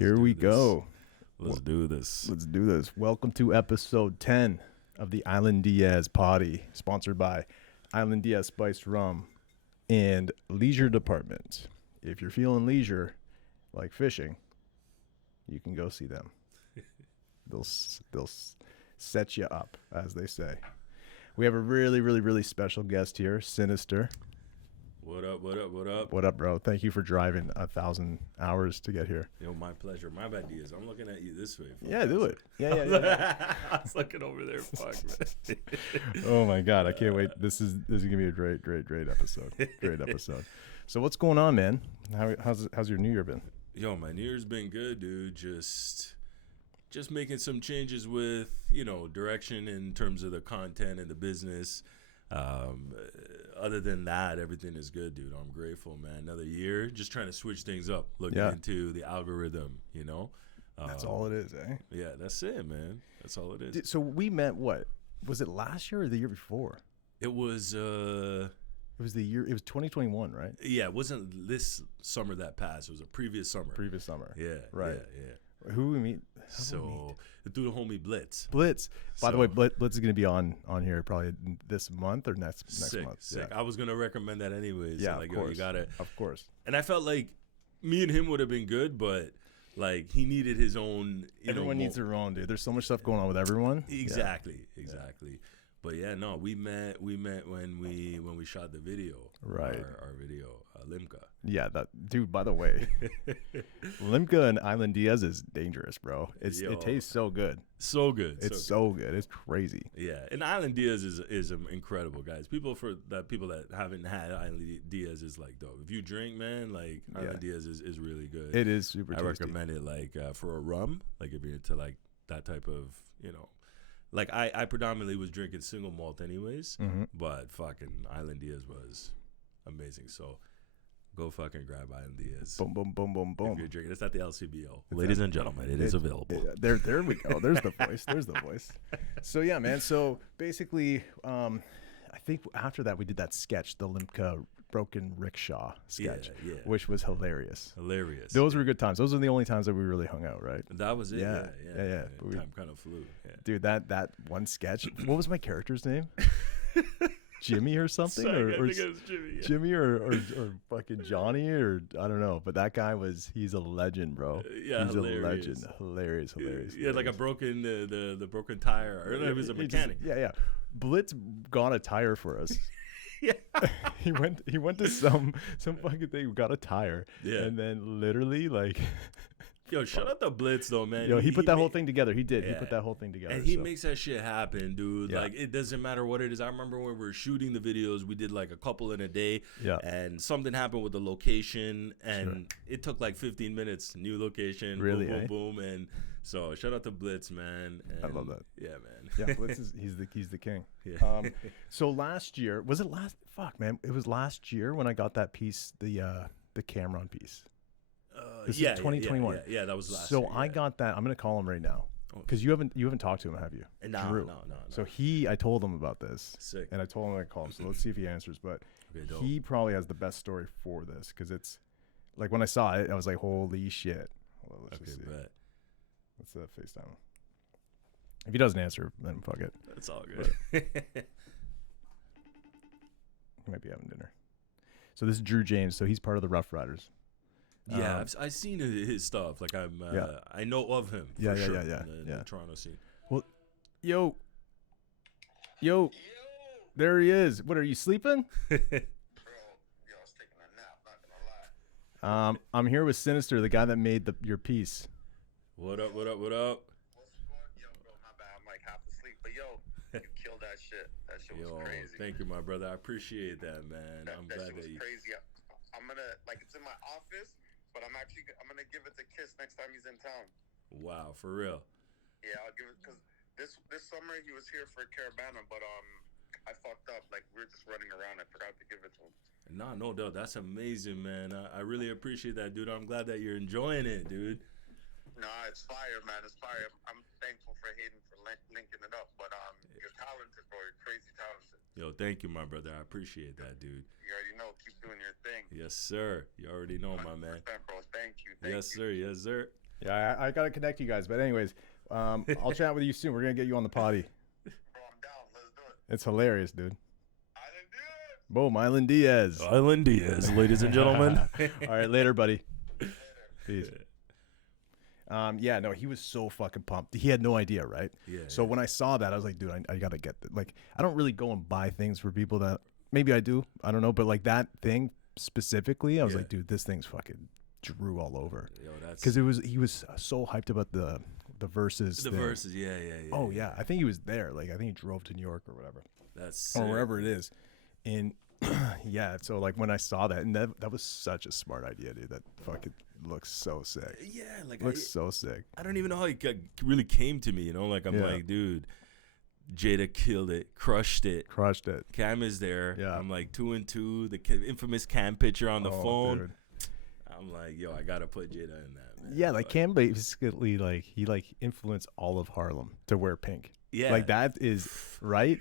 Here we go. Let's do this. Let's do this. Welcome to episode 10 of the Island Diaz Potty, sponsored by Island Diaz Spiced Rum and Leisure Department. If you're feeling leisure, like fishing, you can go see them. They'll set you up, as they say. We have a really special guest here, Sinister. What up, what up, what up? What up, bro? Thank you for driving 1,000 hours to get here. Yo, my pleasure. My bad, Diaz. I'm looking at you this way. Yeah, do it. Yeah. I was looking over there. Fuck, man. Oh, my God. I can't wait. This is going to be a great episode. Great episode. So what's going on, man? How's your New Year been? Yo, my New Year's been good, dude. Just making some changes with, direction in terms of the content and the business. Other than that, everything is good, dude. I'm grateful, man. Another year, just trying to switch things up, looking into the algorithm, That's all it is, eh? Yeah, that's it, man. That's all it is. So we met, what? Was it last year or the year before? It was, It was 2021, right? yeah, it wasn't this summer that passed. It was a previous summer. Yeah. Right. Yeah. Who we meet? So, through the homie Blitz. By the way, Blitz is going to be on here probably this month or next month. Sick. Yeah. I was going to recommend that anyways. Yeah, So, like, of course. yo, you got to. Of course. And I felt like me and him would have been good, but like he needed his own. Everyone needs their own, dude. There's so much stuff going on with everyone. Exactly. But yeah, no, we met when we shot the video. Right. Our video, Limca. Yeah, that dude. By the way, Limca and Island Diaz is dangerous, bro. It tastes so good. So good. It's so good. It's crazy. Yeah, and Island Diaz is incredible, guys. People that haven't had Island Diaz is like dope. If you drink, man, like Island Diaz is really good. It is super tasty. I recommend it like for a rum, like if you're into like that type of like I predominantly was drinking single malt anyways, but fucking Island Diaz was amazing. So go fucking grab Island Diaz. Boom, boom, boom, boom, boom. If you're drinking, it's at the LCBO. Ladies and gentlemen, it is available. There we go. There's the voice. So yeah, man. So basically, I think after that we did that sketch, the Limca Broken Rickshaw sketch, which was hilarious. Those were good times. Those are the only times that we really hung out, right? That was it. Yeah. Time kind of flew. Yeah. Dude, that one sketch. What was my character's name? Jimmy or something, Sorry, I think it was Jimmy. Yeah. Jimmy or fucking Johnny or I don't know. But that guy he's a legend, bro. Yeah, he's hilarious. a legend. Hilarious. He had like a broken the broken tire. Or it was a mechanic. Yeah. Blitz got a tire for us. Yeah. he went to some fucking thing, got a tire, and then literally like yo, shout out to Blitz though, man. Yo, he put that whole thing together. He did. Yeah. He put that whole thing together. And he makes that shit happen, dude. Yeah. Like it doesn't matter what it is. I remember when we were shooting the videos, we did like a couple in a day. Yeah. And something happened with the location and it took like 15 minutes, new location. Really? Boom, boom, boom. And so shout out to Blitz, man. And I love that. Yeah, man. Yeah, Blitz he's the king. Yeah. So last year, was it last? Fuck, man. It was last year when I got that piece, the Cameron piece. This is 2021. Yeah, that was last year. So I got that. I'm gonna call him right now because you haven't talked to him, have you? No. So I told him about this. Sick. And I told him I'd call him. So let's see if he answers. But he probably has the best story for this because it's like when I saw it, I was like, holy shit. Well, let's just see. Bet. Let's FaceTime him. If he doesn't answer, then fuck it. It's all good. He might be having dinner. So this is Drew James. So he's part of the Rough Riders. Yeah, I've seen his stuff. Like I know of him. For sure, in the Toronto scene. Well, yo, there he is. What are you sleeping? Bro, I was taking a nap. Not gonna lie. I'm here with Sinister, the guy that made your piece. What up? What's going on? Yo, bro, my bad. I'm like half asleep, but yo, you killed that shit. That shit was crazy. Thank you, my brother. I appreciate that, man. I'm glad that shit was crazy. I'm gonna it's in my office. But I'm gonna give it to Kiss next time he's in town. Wow, for real. Yeah, I'll give it because this summer he was here for Caravana, but I fucked up. Like we were just running around. I forgot to give it to him. No doubt. That's amazing, man. I really appreciate that, dude. I'm glad that you're enjoying it, dude. Nah, it's fire, man. It's fire. I'm thankful for Hayden for linking it up. But you're talented, bro. You're crazy talented. Yo, thank you, my brother. I appreciate that, dude. You already know. Keep doing your thing. Yes, sir. You already know, my man. Bro. Thank you. Yes, sir. Yeah, I gotta connect you guys. But anyways, I'll chat with you soon. We're gonna get you on the potty. Bro, I'm down. Let's do it. It's hilarious, dude. Island Diaz. Boom, Island Diaz. Island Diaz, ladies and gentlemen. All right, later, buddy. Peace. Yeah, no, he was so fucking pumped. He had no idea, right? Yeah. So when I saw that, I was like, dude, I gotta get that. Like, I don't really go and buy things for people that maybe I do. I don't know, but like that thing specifically, I was like, dude, this thing's fucking Drew all over. Yo, that's Because he was so hyped about the verses. the thing. verses. Yeah. Oh yeah, I think he was there. Like I think he drove to New York or whatever, That's sick. or wherever it is. And yeah, so like when I saw that, and that was such a smart idea, dude. That fucking looks so sick. Yeah, like Looks so sick. I don't even know how it really came to me. You know, like I'm like, dude, Jada killed it, crushed it. Cam is there. Yeah. I'm like 2 and 2. The infamous Cam picture on the phone. Dude. I'm like, yo, I gotta put Jada in that. Man. Yeah, like Cam basically like he like influenced all of Harlem to wear pink. Yeah, Like that is right.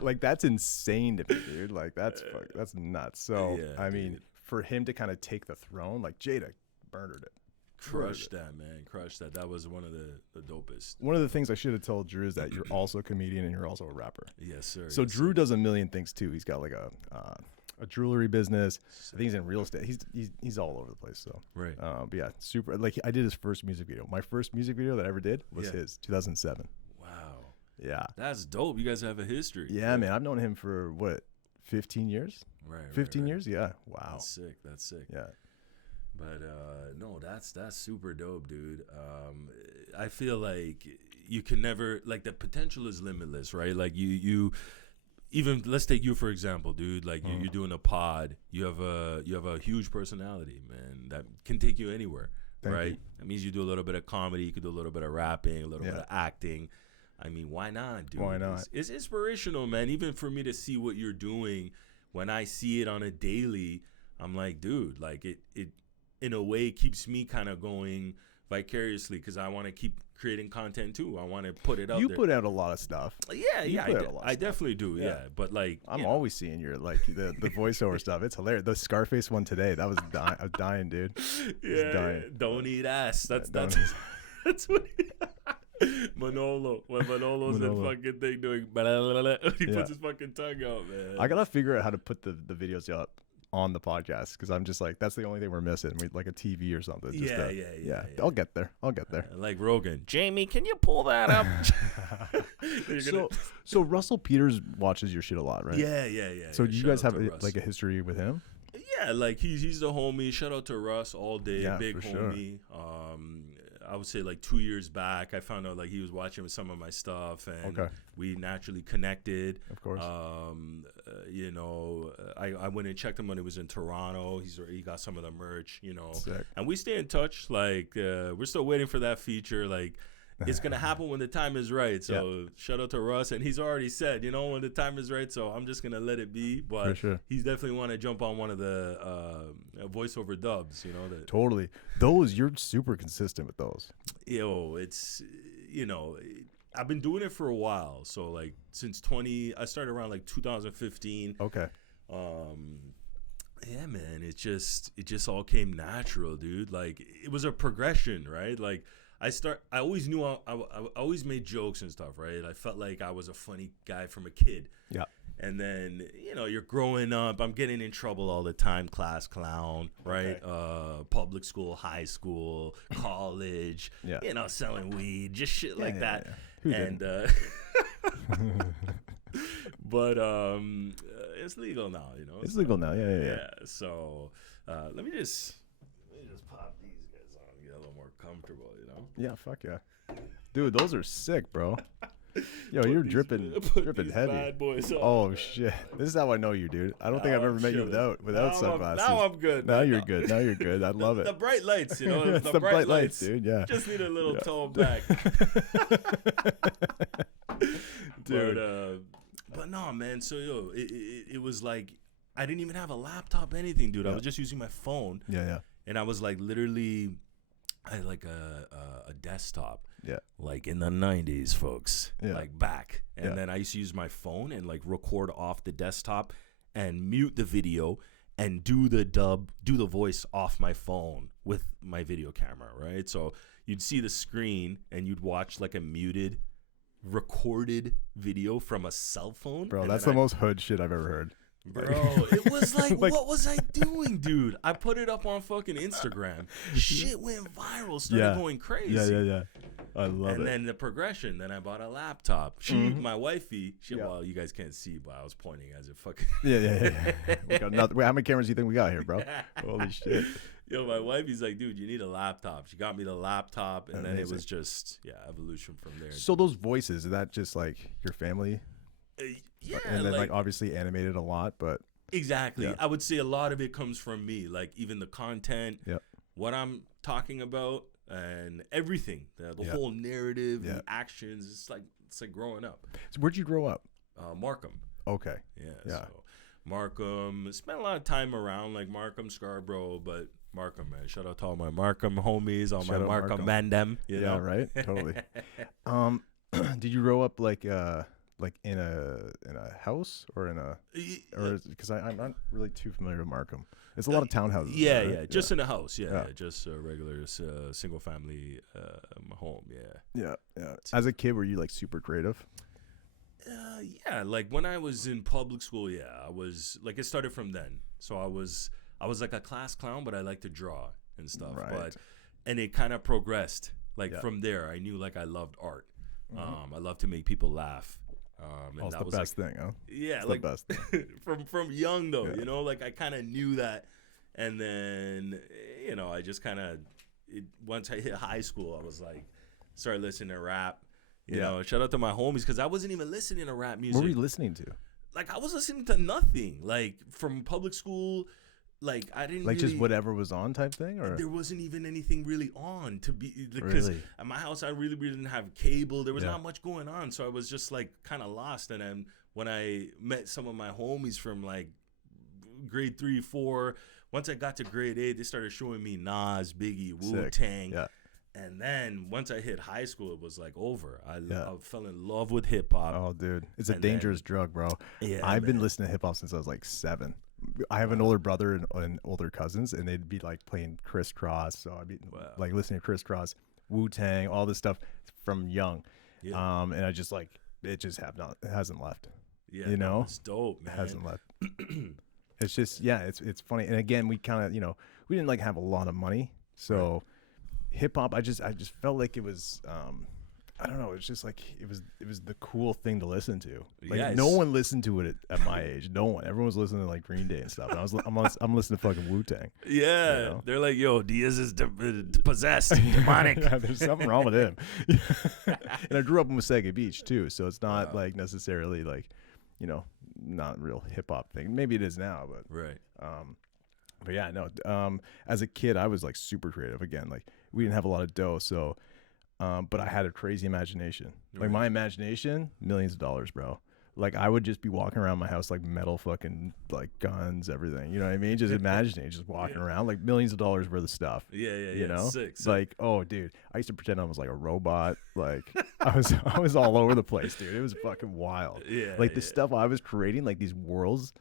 Like that's insane to me, dude. Like that's nuts. So Yeah, I mean, dude. for him to kind of take the throne, like Jada murdered it. crushed that, man. Crushed that. That was one of the dopest. One of the things I should have told Drew is that you're also a comedian and you're also a rapper. Yes, sir. So yes, Drew sir. does a million things too. He's got like a jewelry business. I think he's in real estate. He's all over the place. So Right. but yeah, super. Like I did his first music video. My first music video that I ever did was his 2007. Wow. Yeah. That's dope. You guys have a history. Yeah, man. I've known him for what, 15 years? Right. 15 years? Yeah. Wow. That's sick. That's sick. Yeah. But no, that's super dope, dude. I feel like you can never, like, the potential is limitless, right? Like you even, let's take you for example, dude. Like you're doing a pod. You have a huge personality, man, that can take you anywhere. Thank right? you. That means you do a little bit of comedy, you could do a little bit of rapping, a little bit of acting. I mean, why not, dude? Why not? It's inspirational, man. Even for me to see what you're doing, when I see it on a daily, I'm like, dude, like it in a way keeps me kind of going vicariously because I want to keep creating content too. I want to put it out You there. put out a lot of stuff. Yeah, put out a lot of I stuff. definitely do. Yeah, but like I'm you know. always seeing your like the voiceover stuff. It's hilarious. The Scarface one today, that was I was dying, dude. Yeah, don't eat ass. That's don't that's what Manolo. When Manolo's in fucking thing doing he puts his fucking tongue out, man. I gotta figure out how to put the videos up on the podcast because I'm just like that's the only thing we're missing. We like a TV or something. Just Yeah. I'll get there. Like Rogan. Jamie, can you pull that up? So Russell Peters watches your shit a lot, right? Yeah. So do you guys Shout have out to Russ. like a history with him? Yeah, like he's the homie. Shout out to Russ all day, Yeah, big for sure. homie. I would say like 2 years back, I found out like he was watching with some of my stuff, and we naturally connected. Of course. You know, I went and checked him when he was in Toronto. He got some of the merch, you know, Sick. and we stay in touch. Like we're still waiting for that feature. Like it's gonna happen when the time is right. So shout out to Russ, and he's already said, you know, when the time is right. So I'm just gonna let it be. But For sure. he's definitely want to jump on one of the voiceover dubs. You know, that Totally. Those you're super consistent with those. it's you know. I've been doing it for a while. So like since I started around like 2015. Okay. Yeah, man, it just all came natural, dude. Like it was a progression, right? Like I always knew I always made jokes and stuff, right? I felt like I was a funny guy from a kid. Yeah. And then, you know, you're growing up. I'm getting in trouble all the time. Class clown, right? Public school, high school, college. Yeah. You know, selling weed, just shit like that. Yeah. Who And but it's legal now, you know. It's legal now. Yeah. So let me just pop these guys on, get a little more comfortable, you know. Yeah. Fuck yeah. Dude, those are sick, bro. Yo, you're dripping heavy. Bad boys on. Oh shit! This is how I know you, dude. I don't think I've ever met you without sunglasses. Now I'm good. Now you're good. Now you're good. I love it. The bright lights, you know. It's the bright lights, dude. Yeah. Just need a little tone back. Dude. But no, man. So yo, it was like I didn't even have a laptop, anything, dude. I was just using my phone. Yeah. And I was like literally, I had like a desktop. Yeah. Like in the 90s, folks. Yeah. Like back. And then I used to use my phone and like record off the desktop and mute the video and do the voice off my phone with my video camera, right? So you'd see the screen and you'd watch like a muted recorded video from a cell phone. Bro, that's the most hood shit I've ever heard. Bro, it was like, what was I doing, dude? I put it up on fucking Instagram. Shit went viral, started going crazy. Yeah. I love it. And then the progression. Then I bought a laptop. My wifey, well, you guys can't see, but I was pointing as if fucking. Yeah. We got nothing. Wait, how many cameras do you think we got here, bro? Holy shit. Yo, my wifey's like, dude, you need a laptop. She got me the laptop, and then it was just, evolution from there. So those voices, is that just like your family? Yeah, and then like obviously animated a lot, but exactly. I would say a lot of it comes from me, like even the content, what I'm talking about, and everything, the whole narrative, the actions. It's like growing up. So where'd you grow up? Markham. Okay. Yeah. So Markham. Spent a lot of time around like Markham, Scarborough, but Markham, man. Shout out to all my Markham homies, all my Markham mandem. You know? Right. Totally. Did you grow up like in a house or because I'm not really too familiar with Markham. It's a lot of townhouses. Yeah, just in a house. Just a regular single family home. Yeah. As a kid, were you like super creative? Like when I was in public school, I was like, it started from then. So I was like a class clown, but I like to draw and stuff. Right. And it kind of progressed. Like from there, I knew like I loved art. I love to make people laugh. And that was the best thing, huh? Yeah, it's like the best thing. from young though, you know, like I kind of knew that, and then I just kind of once I hit high school, I was like, started listening to rap. You know, shout out to my homies because I wasn't even listening to rap music. What were you listening to? Like I was listening to nothing. Like from public school. Like I didn't like really, just whatever was on type thing, or there wasn't even anything really on to be because at my house I really didn't have cable. There was not much going on, so I was just like kind of lost. And then when I met some of my homies from like grade 3, 4, once I got to grade 8, they started showing me Nas, Biggie, Wu-Tang. And then once I hit high school, it was like over. I fell in love with hip hop. Oh, dude, it's a dangerous drug, bro. I've been listening to hip hop since I was like 7. I have an older brother and older cousins, and they'd be like playing Crisscross. So I'd be like listening to Crisscross, Wu-Tang, all this stuff from young. And I just like it hasn't left. Yeah, you know, it's dope, man. It hasn't left. It's just it's funny. And again, we kind of we didn't like have a lot of money, so hip hop. I just felt like it was. I don't know. It's just like it was the cool thing to listen to. Like no one listened to it at my age. No one. Everyone was listening to like Green Day and stuff. And I'm listening to fucking Wu-Tang. Yeah, you know? They're like, yo, Diaz is possessed, demonic. There's something wrong with him. And I grew up in Wasaga Beach too, so it's not like necessarily like, not real hip hop thing. Maybe it is now, but but yeah, no. As a kid, I was like super creative. Again, like we didn't have a lot of dough, so. But I had a crazy imagination. Like my imagination, millions of dollars, bro. Like I would just be walking around my house like metal fucking like guns, everything. You know what I mean? Just imagining, just walking around like millions of dollars worth of stuff. You know? Sick. Like, oh, dude, I used to pretend I was like a robot. Like I was all over the place, dude. It was fucking wild. Like the stuff I was creating, like these worlds,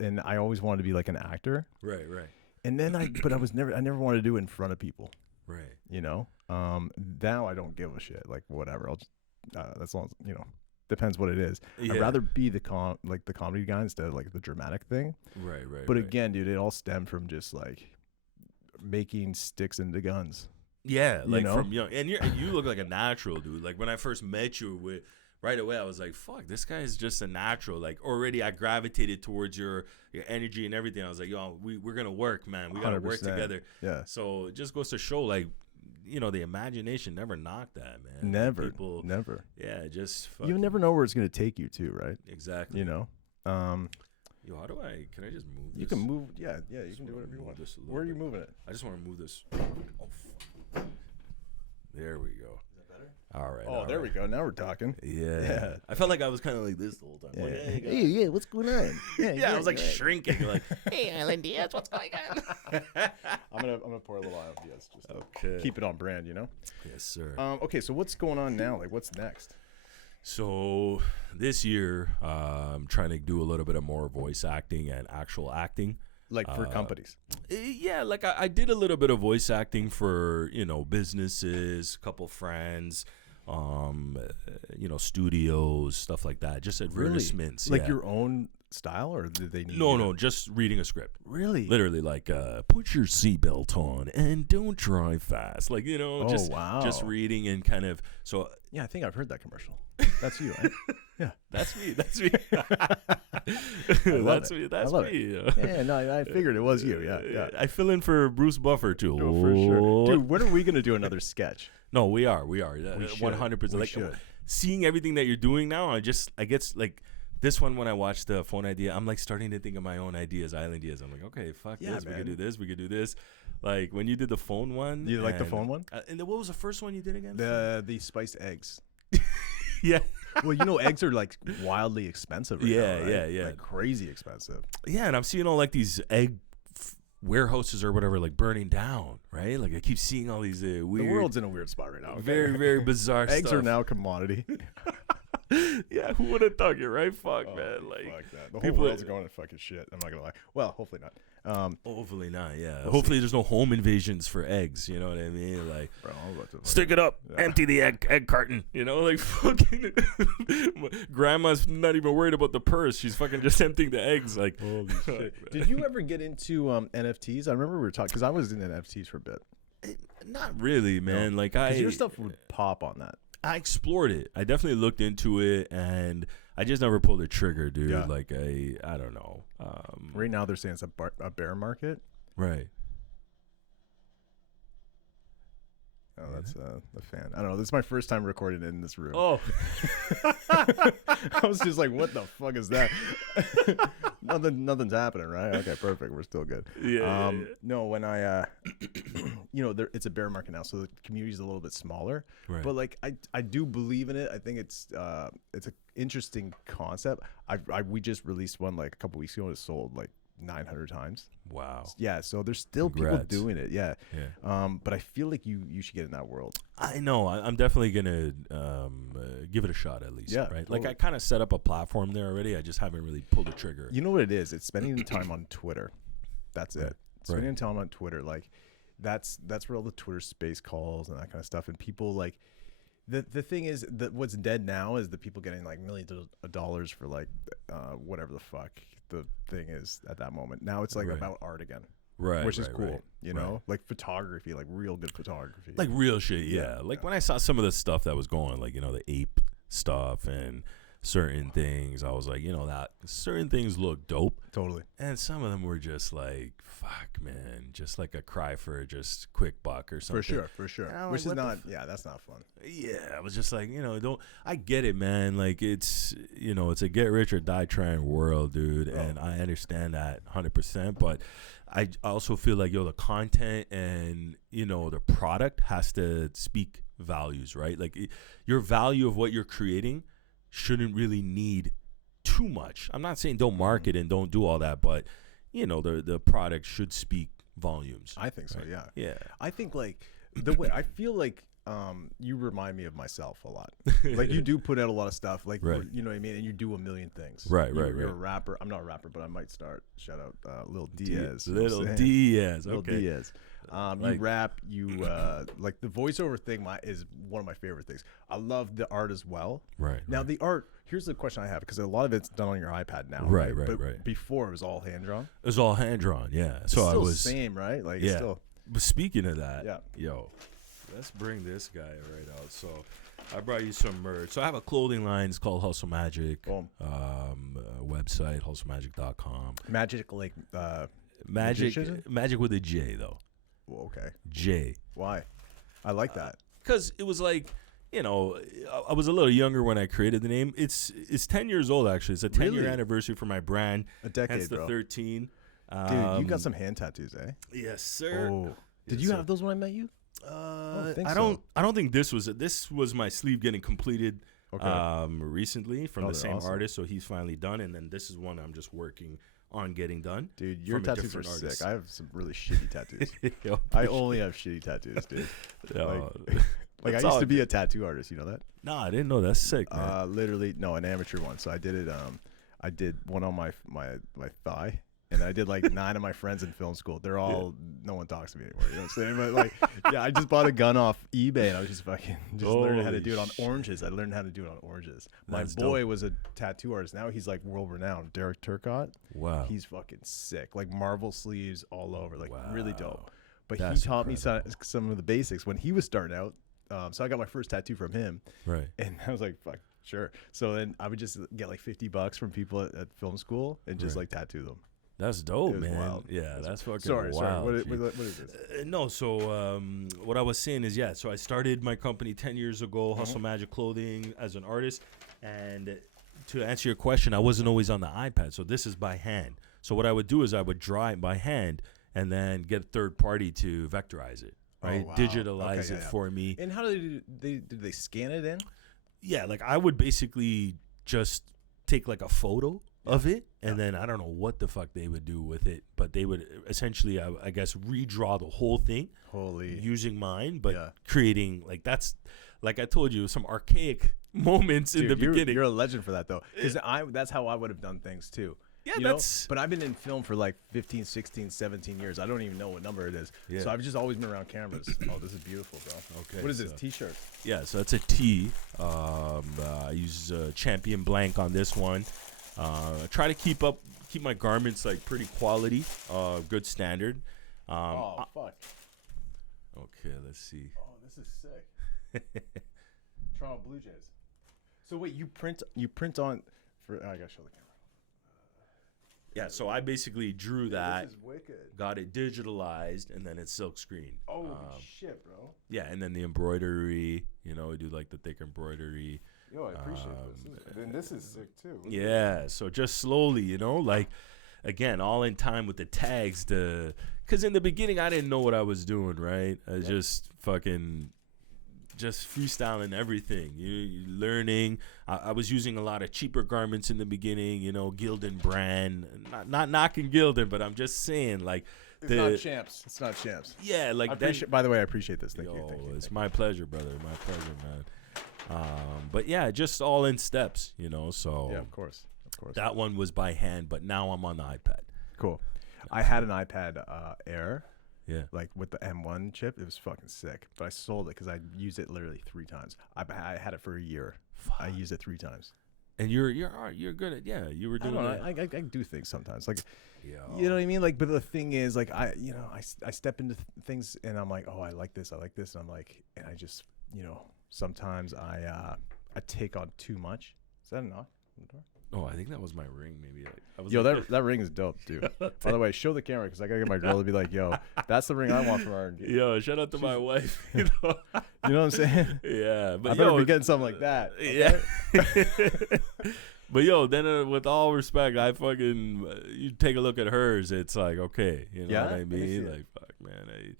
and I always wanted to be like an actor. Right. And then I never wanted to do it in front of people. Right. You know? Now I don't give a shit. Like whatever. I'll just that's all. Depends what it is. I'd rather be the comedy guy instead of like the dramatic thing. Right. But again, dude, it all stemmed from just like making sticks into guns. Yeah, like from young. And you look like a natural, dude. Like when I first met you, right away I was like, fuck, this guy is just a natural. Like already I gravitated towards your energy and everything. I was like, yo, we're gonna work, man. We gotta work together. Yeah. So it just goes to show, like, the imagination never knocked that, man. Never. Yeah, just fucking. You never know where it's gonna take you to, right? Exactly. Yo, how do can I just move this? You can move. Yeah, you can do whatever you want. Where are you moving it? I just want to move this. Oh, fuck. There we go. All right. Oh, there we go. Now we're talking. Yeah. I felt like I was kind of like this the whole time. Yeah. Like, hey, what's going on? I was like shrinking. Like, hey, Island Diaz, what's going on? I'm gonna pour a little Island Diaz just to keep it on brand, Yes, sir. Okay, so what's going on now? Like, what's next? So this year, I'm trying to do a little bit of more voice acting and actual acting. Like for companies? Yeah, like I did a little bit of voice acting for, businesses, a couple friends, studios, stuff like that. Just advertisements. Like yeah. your own style, or did they need No, just reading a script. Really? Literally, like, put your seatbelt on and don't drive fast. Like, wow. just reading and kind of, so. Yeah, I think I've heard that commercial. That's you, right? Yeah. That's me. That's me. Yeah, no, I figured it was you. Yeah. I fill in for Bruce Buffer, too. Oh, for sure. Dude, when are we going to do another sketch? No, we are. 100%. We Like, should. Seeing everything that you're doing now, I guess, like, this one, when I watched the phone idea, I'm like starting to think of my own ideas, island ideas. I'm like, okay, fuck this. Man. We could do this. Like when you did the phone one. You like the phone one? And what was the first one you did again? The spiced eggs. Yeah. Well, eggs are like wildly expensive right now, right? Yeah. Like crazy expensive. Yeah, and I'm seeing all like these egg warehouses or whatever like burning down, right? Like I keep seeing all these weird. The world's in a weird spot right now. Okay? Very, very bizarre Eggs stuff. are now a commodity. Yeah, who would have thought it, right? Fuck, man. Like, fuck that. The whole world's going to fucking shit. I'm not going to lie. Well, hopefully not. Hopefully not, yeah. Hopefully there's no home invasions for eggs, you know what I mean? Like, bro, stick it up, empty the egg carton, like fucking grandma's not even worried about the purse. She's fucking just emptying the eggs. Like, holy shit. Did you ever get into NFTs? I remember we were talking, because I was in NFTs for a bit. Not really, man. No. Like, your stuff would pop on that. I explored it. I definitely looked into it, and I just never pulled the trigger, dude. Yeah. Like, I don't know. Right now, they're saying it's a bear market. Right. Oh, that's the fan. I don't know. This is my first time recording in this room. Oh. I was just like, what the fuck is that? Nothing's happening, right? Okay, perfect. We're still good. Yeah. No, when I, it's a bear market now, so the community's a little bit smaller. Right. But like, I do believe in it. I think it's an interesting concept. We just released one like a couple weeks ago, and it sold like 900 times. Wow. Yeah, so there's still Congrats. people doing it. Yeah. Yeah. But I feel like you should get in that world. I know. I'm definitely gonna give it a shot at least. Yeah, Right. totally. Like I kind of set up a platform there already. I just haven't really pulled the trigger. You know what it is? It's spending time on Twitter. That's Right. it. Spending time on Twitter. Like that's where all the Twitter space calls and that kind of stuff. And people like the thing is that what's dead now is the people getting like millions of dollars for like whatever the fuck the thing is at that moment. Now it's like Right. about art again. Right. Which is cool. Right. You know? Like photography, like real good photography. Like real shit, yeah. Like when I saw some of the stuff that was going, like, the ape stuff and certain things, I was like, that certain things look dope. Totally. And some of them were just like, fuck, man, just like a cry for just quick buck or something. For sure. Like, Which is what not, that's not fun. Yeah, I was just like, I get it, man. Like it's, it's a get rich or die trying world, dude. Oh. And I understand that 100%. But I also feel like, the content and, the product has to speak values, right? Like your value of what you're creating shouldn't really need too much. I'm not saying don't market and don't do all that, but, the product should speak volumes. I think so, right? yeah. Yeah. I think like the way I feel like you remind me of myself a lot. Like you do put out a lot of stuff, like Right. you know what I mean, and you do a million things. Right. You're a rapper. I'm not a rapper, but I might start. Shout out Lil Diaz. Little Diaz. Lil Okay. Diaz. You rap. You like the voiceover thing. Is one of my favorite things. I love the art as well. Right. Now the art. Here's the question I have, because a lot of it's done on your iPad now. Right. But before it was all hand drawn. It was all hand drawn, yeah. It's So still I was the same, right? Like yeah. it's still. But speaking of that, Yeah. yo, let's bring this guy right out. So I brought you some merch. So I have a clothing line. It's called Hustle Magic. Boom. Website hustlemagic.com. Magic like Magic magician? Magic with a J though. Well, okay. J. Why? I like that. Because it was like, I was a little younger when I created the name. It's 10 years old actually. It's a 10-year Really? anniversary for my brand. A decade, Hence the bro. 13. Dude, you got some hand tattoos, eh? Yes, sir. Oh, did Yes, you sir. have those when I met you? I don't think this was it. This was my sleeve getting completed recently from the they're same awesome. artist, so he's finally done, and then this is one I'm just working on getting done. Dude, your from a tattoos are different sick. artist. I have some really shitty tattoos. Yo, I only have shitty tattoos, dude. yo, Like I it's used all to be good. a tattoo artist. You know that? Nah, I didn't know. That's sick, man. Literally, no, an amateur one. So I did it. I did one on my thigh, And I did like 9 of my friends in film school. They're all, no one talks to me anymore. You know what I'm saying? But like, yeah, I just bought a gun off eBay and I was just learning how to do it on oranges. I learned how to do it on oranges. My boy was a tattoo artist. Now he's like world renowned. Derek Turcotte. Wow. He's fucking sick. Like Marvel sleeves all over. Like really dope. But That's he taught me some of the basics when he was starting out. So I got my first tattoo from him. Right. And I was like, fuck, sure. So then I would just get like $50 from people at film school and just like tattoo them. That's dope, man. Wild. Yeah, that's fucking Sorry. wild. What is this? No, so what I was saying is, so I started my company 10 years ago, Hustle Magic Clothing, as an artist. And to answer your question, I wasn't always on the iPad, so this is by hand. So what I would do is I would draw it by hand and then get a third party to vectorize it, right? Oh, wow. Digitalize it for me. And how did they scan it in? Yeah, like I would basically just take like a photo of it, and then I don't know what the fuck they would do with it, but they would essentially, I guess, redraw the whole thing. Holy. Using mine, but creating, like, that's, like I told you, some archaic moments in the beginning. You're a legend for that, though, because that's how I would have done things, too. Yeah, that's... But I've been in film for like 15, 16, 17 years. I don't even know what number it is. Yeah. So I've just always been around cameras. Oh, this is beautiful, bro. Okay. What is this, T-shirt? Yeah, so that's a T. I use Champion Blank on this one. Try to keep my garments like pretty quality, good standard. Fuck. Okay, let's see. Oh, this is sick. Toronto Blue Jays. So wait, you print on for? I gotta show the camera. Yeah, so I basically drew that. This is wicked. Got it digitalized, and then it's silk screen. Oh shit, bro. Yeah, and then the embroidery. You know, we do like the thick embroidery. Yo, I appreciate this. And this is sick too. Yeah, so just slowly, you know, like, again, all in time with the tags. Because in the beginning, I didn't know what I was doing, right? I was just freestyling everything. You learning. I was using a lot of cheaper garments in the beginning, you know, Gildan brand. Not knocking Gildan, but I'm just saying, like, it's not champs. It's not champs. Yeah, like that. By the way, I appreciate this. Thank you. It's my pleasure, brother. My pleasure, man. But yeah, just all in steps, you know. So yeah, of course. That one was by hand, but now I'm on the iPad. Cool. I had an iPad Air. Yeah. Like with the M1 chip, it was fucking sick. But I sold it because I used it literally 3 times. I had it for a year. Fuck. I used it 3 times. And you're good at you were doing that. I do things sometimes, like you know what I mean. Like, but the thing is, like I step into things and I'm like, oh, I like this, and I'm like, and I just sometimes I take on too much. Is that enough? Oh, I think that was my ring. Maybe. That ring is dope, dude. By the way, show the camera because I gotta get my girl to be like, yo, that's the ring I want from R&D. Yo, shout out to my wife. You know what I'm saying? Yeah, but I better be getting something like that. Okay? Yeah. But then with all respect, I fucking you take a look at hers. It's like, okay, you know what I mean? Like, fuck, man.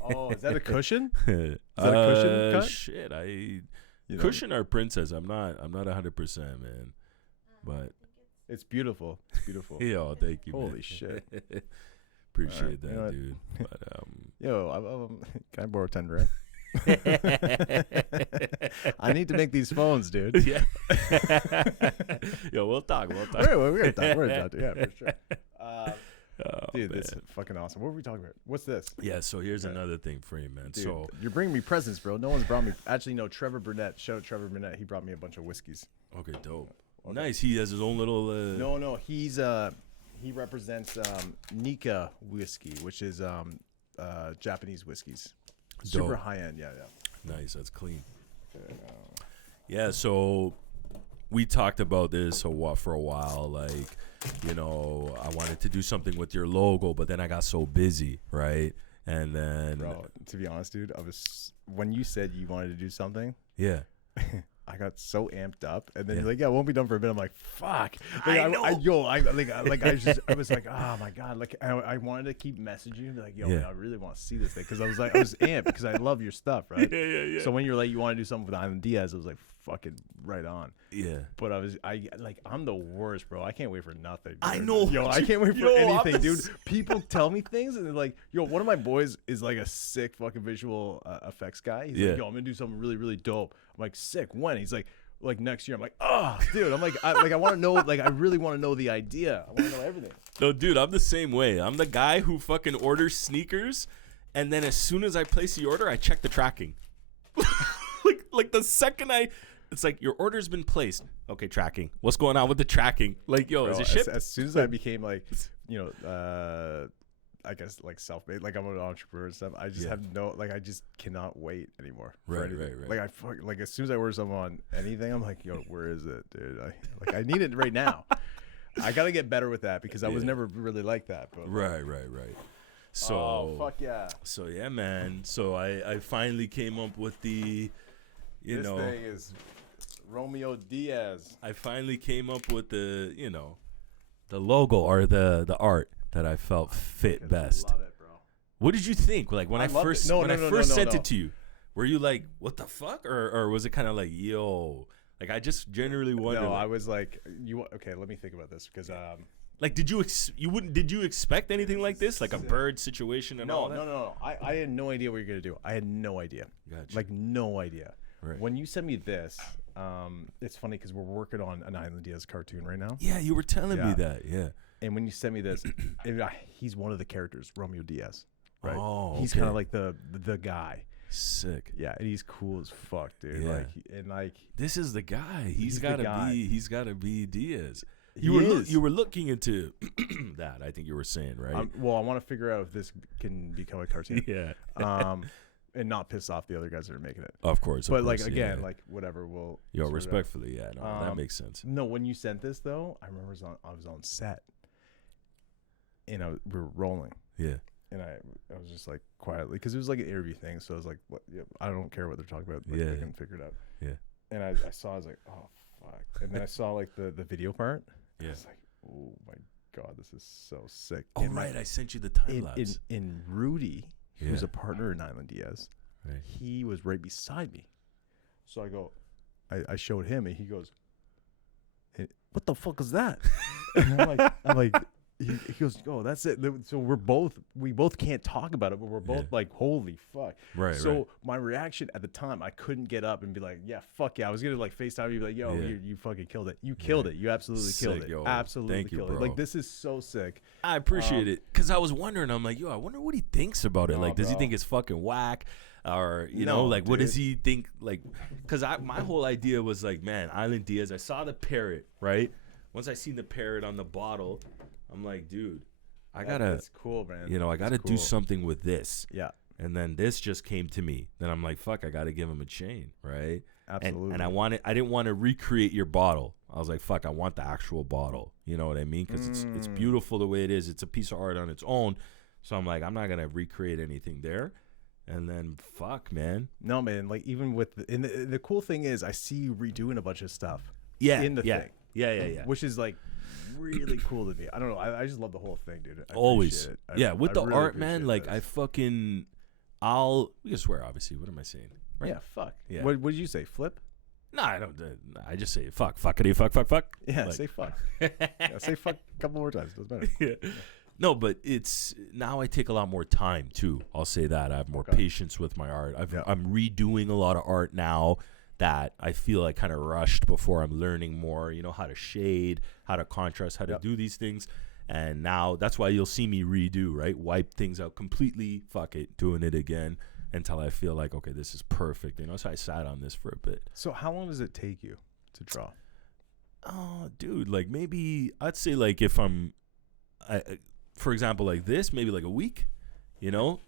Oh, is that a cushion? Is that a cushion cut? Shit, cushion or princess? I'm not 100%, man. But it's beautiful. It's beautiful. Yo, thank you. Holy man. Shit. Appreciate that, dude. But yo, can I borrow 10 grand? I need to make these phones, dude. Yeah. Yo, we'll talk. We're gonna talk. We're gonna talk. Yeah, for sure. Dude, man. This is fucking awesome. What were we talking about? What's this? Yeah, so here's another thing for you, man. Dude, so you're bringing me presents, bro. No one's brought me. Actually, no. Trevor Burnett. Shout out Trevor Burnett. He brought me a bunch of whiskeys. Okay, dope. Okay. Nice. He has his own little. No. He represents Nika whiskey, which is Japanese whiskeys. Super high end. Yeah. Nice. That's clean. Okay, yeah. So we talked about this for a while. Like, I wanted to do something with your logo, but then I got so busy, right? And then, bro, to be honest, dude, when you said you wanted to do something, yeah. I got so amped up, and then you're like, "Yeah, it won't be done for a bit." I'm like, "Fuck!" Like, I know. I was like, "Oh my god!" Like, I wanted to keep messaging you, like, "Yo, man, I really want to see this thing," because I was amped because I love your stuff, right? Yeah. So when you're like, you want to do something with Island Diaz, I was like, "Fucking right on." Yeah. But I'm the worst, bro. I can't wait for nothing. Dude. I know. Yo, I can't wait for anything, dude. People tell me things, and they're like, "Yo, one of my boys is like a sick fucking visual effects guy." He's like, "Yo, I'm gonna do something really, really dope." I'm like, "Sick." When? He's like, like next year. I'm like, oh, dude. I'm like, I want to know. Like, I really want to know the idea. I want to know everything. No, dude, I'm the same way. I'm the guy who fucking orders sneakers, and then as soon as I place the order, I check the tracking. like the second it's like your order's been placed. Okay, tracking. What's going on with the tracking? Like, yo, Bro, is it shipped? as soon as I became like, I guess like self-made, like I'm an entrepreneur and stuff. I just have I just cannot wait anymore. Right. Like as soon as I order something on anything, I'm like, yo, where is it, dude? I need it right now. I gotta get better with that because I was never really like that. But Right. So fuck yeah. So yeah, man. So I finally came up with the, This thing is Romeo Diaz. I finally came up with the logo or the art that I felt fit best. Love it, bro. What did you think? Like when I first sent it to you, were you like, what the fuck? Or was it kind of like, yo, like I just generally wondered. No, I was like, okay, let me think about this because like did you expect anything like this? Like a bird situation and all that? No. I had no idea what you're gonna do. I had no idea. Gotcha. Like no idea. Right. When you sent me this, it's funny because we're working on an Island Diaz cartoon right now. Yeah, you were telling me that. Yeah. And when you sent me this, he's one of the characters, Romeo Diaz. Right. Oh, he's kind of like the guy. Sick. Yeah, and he's cool as fuck, dude. Yeah. This is the guy. He's the guy. gotta be Diaz. You were looking into that. I think you were saying, right? Well, I want to figure out if this can become a cartoon. Yeah. And not piss off the other guys that are making it. Of course. But like again, like whatever. We'll. Yo, respectfully, yeah, no, that makes sense. No, when you sent this though, I remember I was on set, and we were rolling. Yeah. And I was just like quietly because it was like an interview thing, so I was like, what, I don't care what they're talking about. Like, they can figure it out. Yeah. And I was like, oh fuck. And then I saw like the video part. Yeah. I was like, oh my god, this is so sick. Oh right, I sent you the time lapse. In Rudy, who's a partner in Island Diaz, he was right beside me. So I go, I showed him, and he goes, hey, what the fuck is that? And I'm like. He goes, oh, that's it. So we both can't talk about it, but we're both like, holy fuck. Right. So my reaction at the time, I couldn't get up and be like, yeah, fuck yeah. I was gonna like FaceTime you, be like, yo, you fucking killed it. You killed it. You absolutely killed it. Yo. Absolutely Thank killed you, it. bro. Like this is so sick. I appreciate it because I was wondering. I'm like, yo, I wonder what he thinks about it. Like, does he think it's fucking whack? Or you know, like, what does he think? Like, because my whole idea was like, man, Island Diaz. I saw the parrot, right? Once I seen the parrot on the bottle, I'm like, dude. That's cool, man. I gotta do something with this. Yeah. And then this just came to me. Then I'm like, fuck, I gotta give him a chain, right? Absolutely. And I didn't want to recreate your bottle. I was like, fuck, I want the actual bottle. You know what I mean? Because it's beautiful the way it is. It's a piece of art on its own. So I'm like, I'm not gonna recreate anything there. And then fuck, man. No, man. Like even with the cool thing is, I see you redoing a bunch of stuff. Yeah. In the thing. Yeah. Which is like really cool to me. I don't know. I just love the whole thing, dude. Always. With the really art, man. Like this. we can swear, obviously. What am I saying? Right? Yeah, fuck. Yeah. What did you say? Flip? No, I don't. I just say fuck, fuckity, fuck. Yeah, like, say fuck. Say fuck a couple more times. Doesn't matter. Yeah. No, but it's now I take a lot more time too. I'll say that I have more patience with my art. I'm redoing a lot of art now that I feel I kind of rushed before. I'm learning more, how to shade, how to contrast, how to do these things. And now that's why you'll see me redo, right? Wipe things out completely, fuck it, doing it again until I feel like, okay, this is perfect. So I sat on this for a bit. So how long does it take you to draw? Oh, dude, like maybe I'd say like if for example, like this, maybe like a week,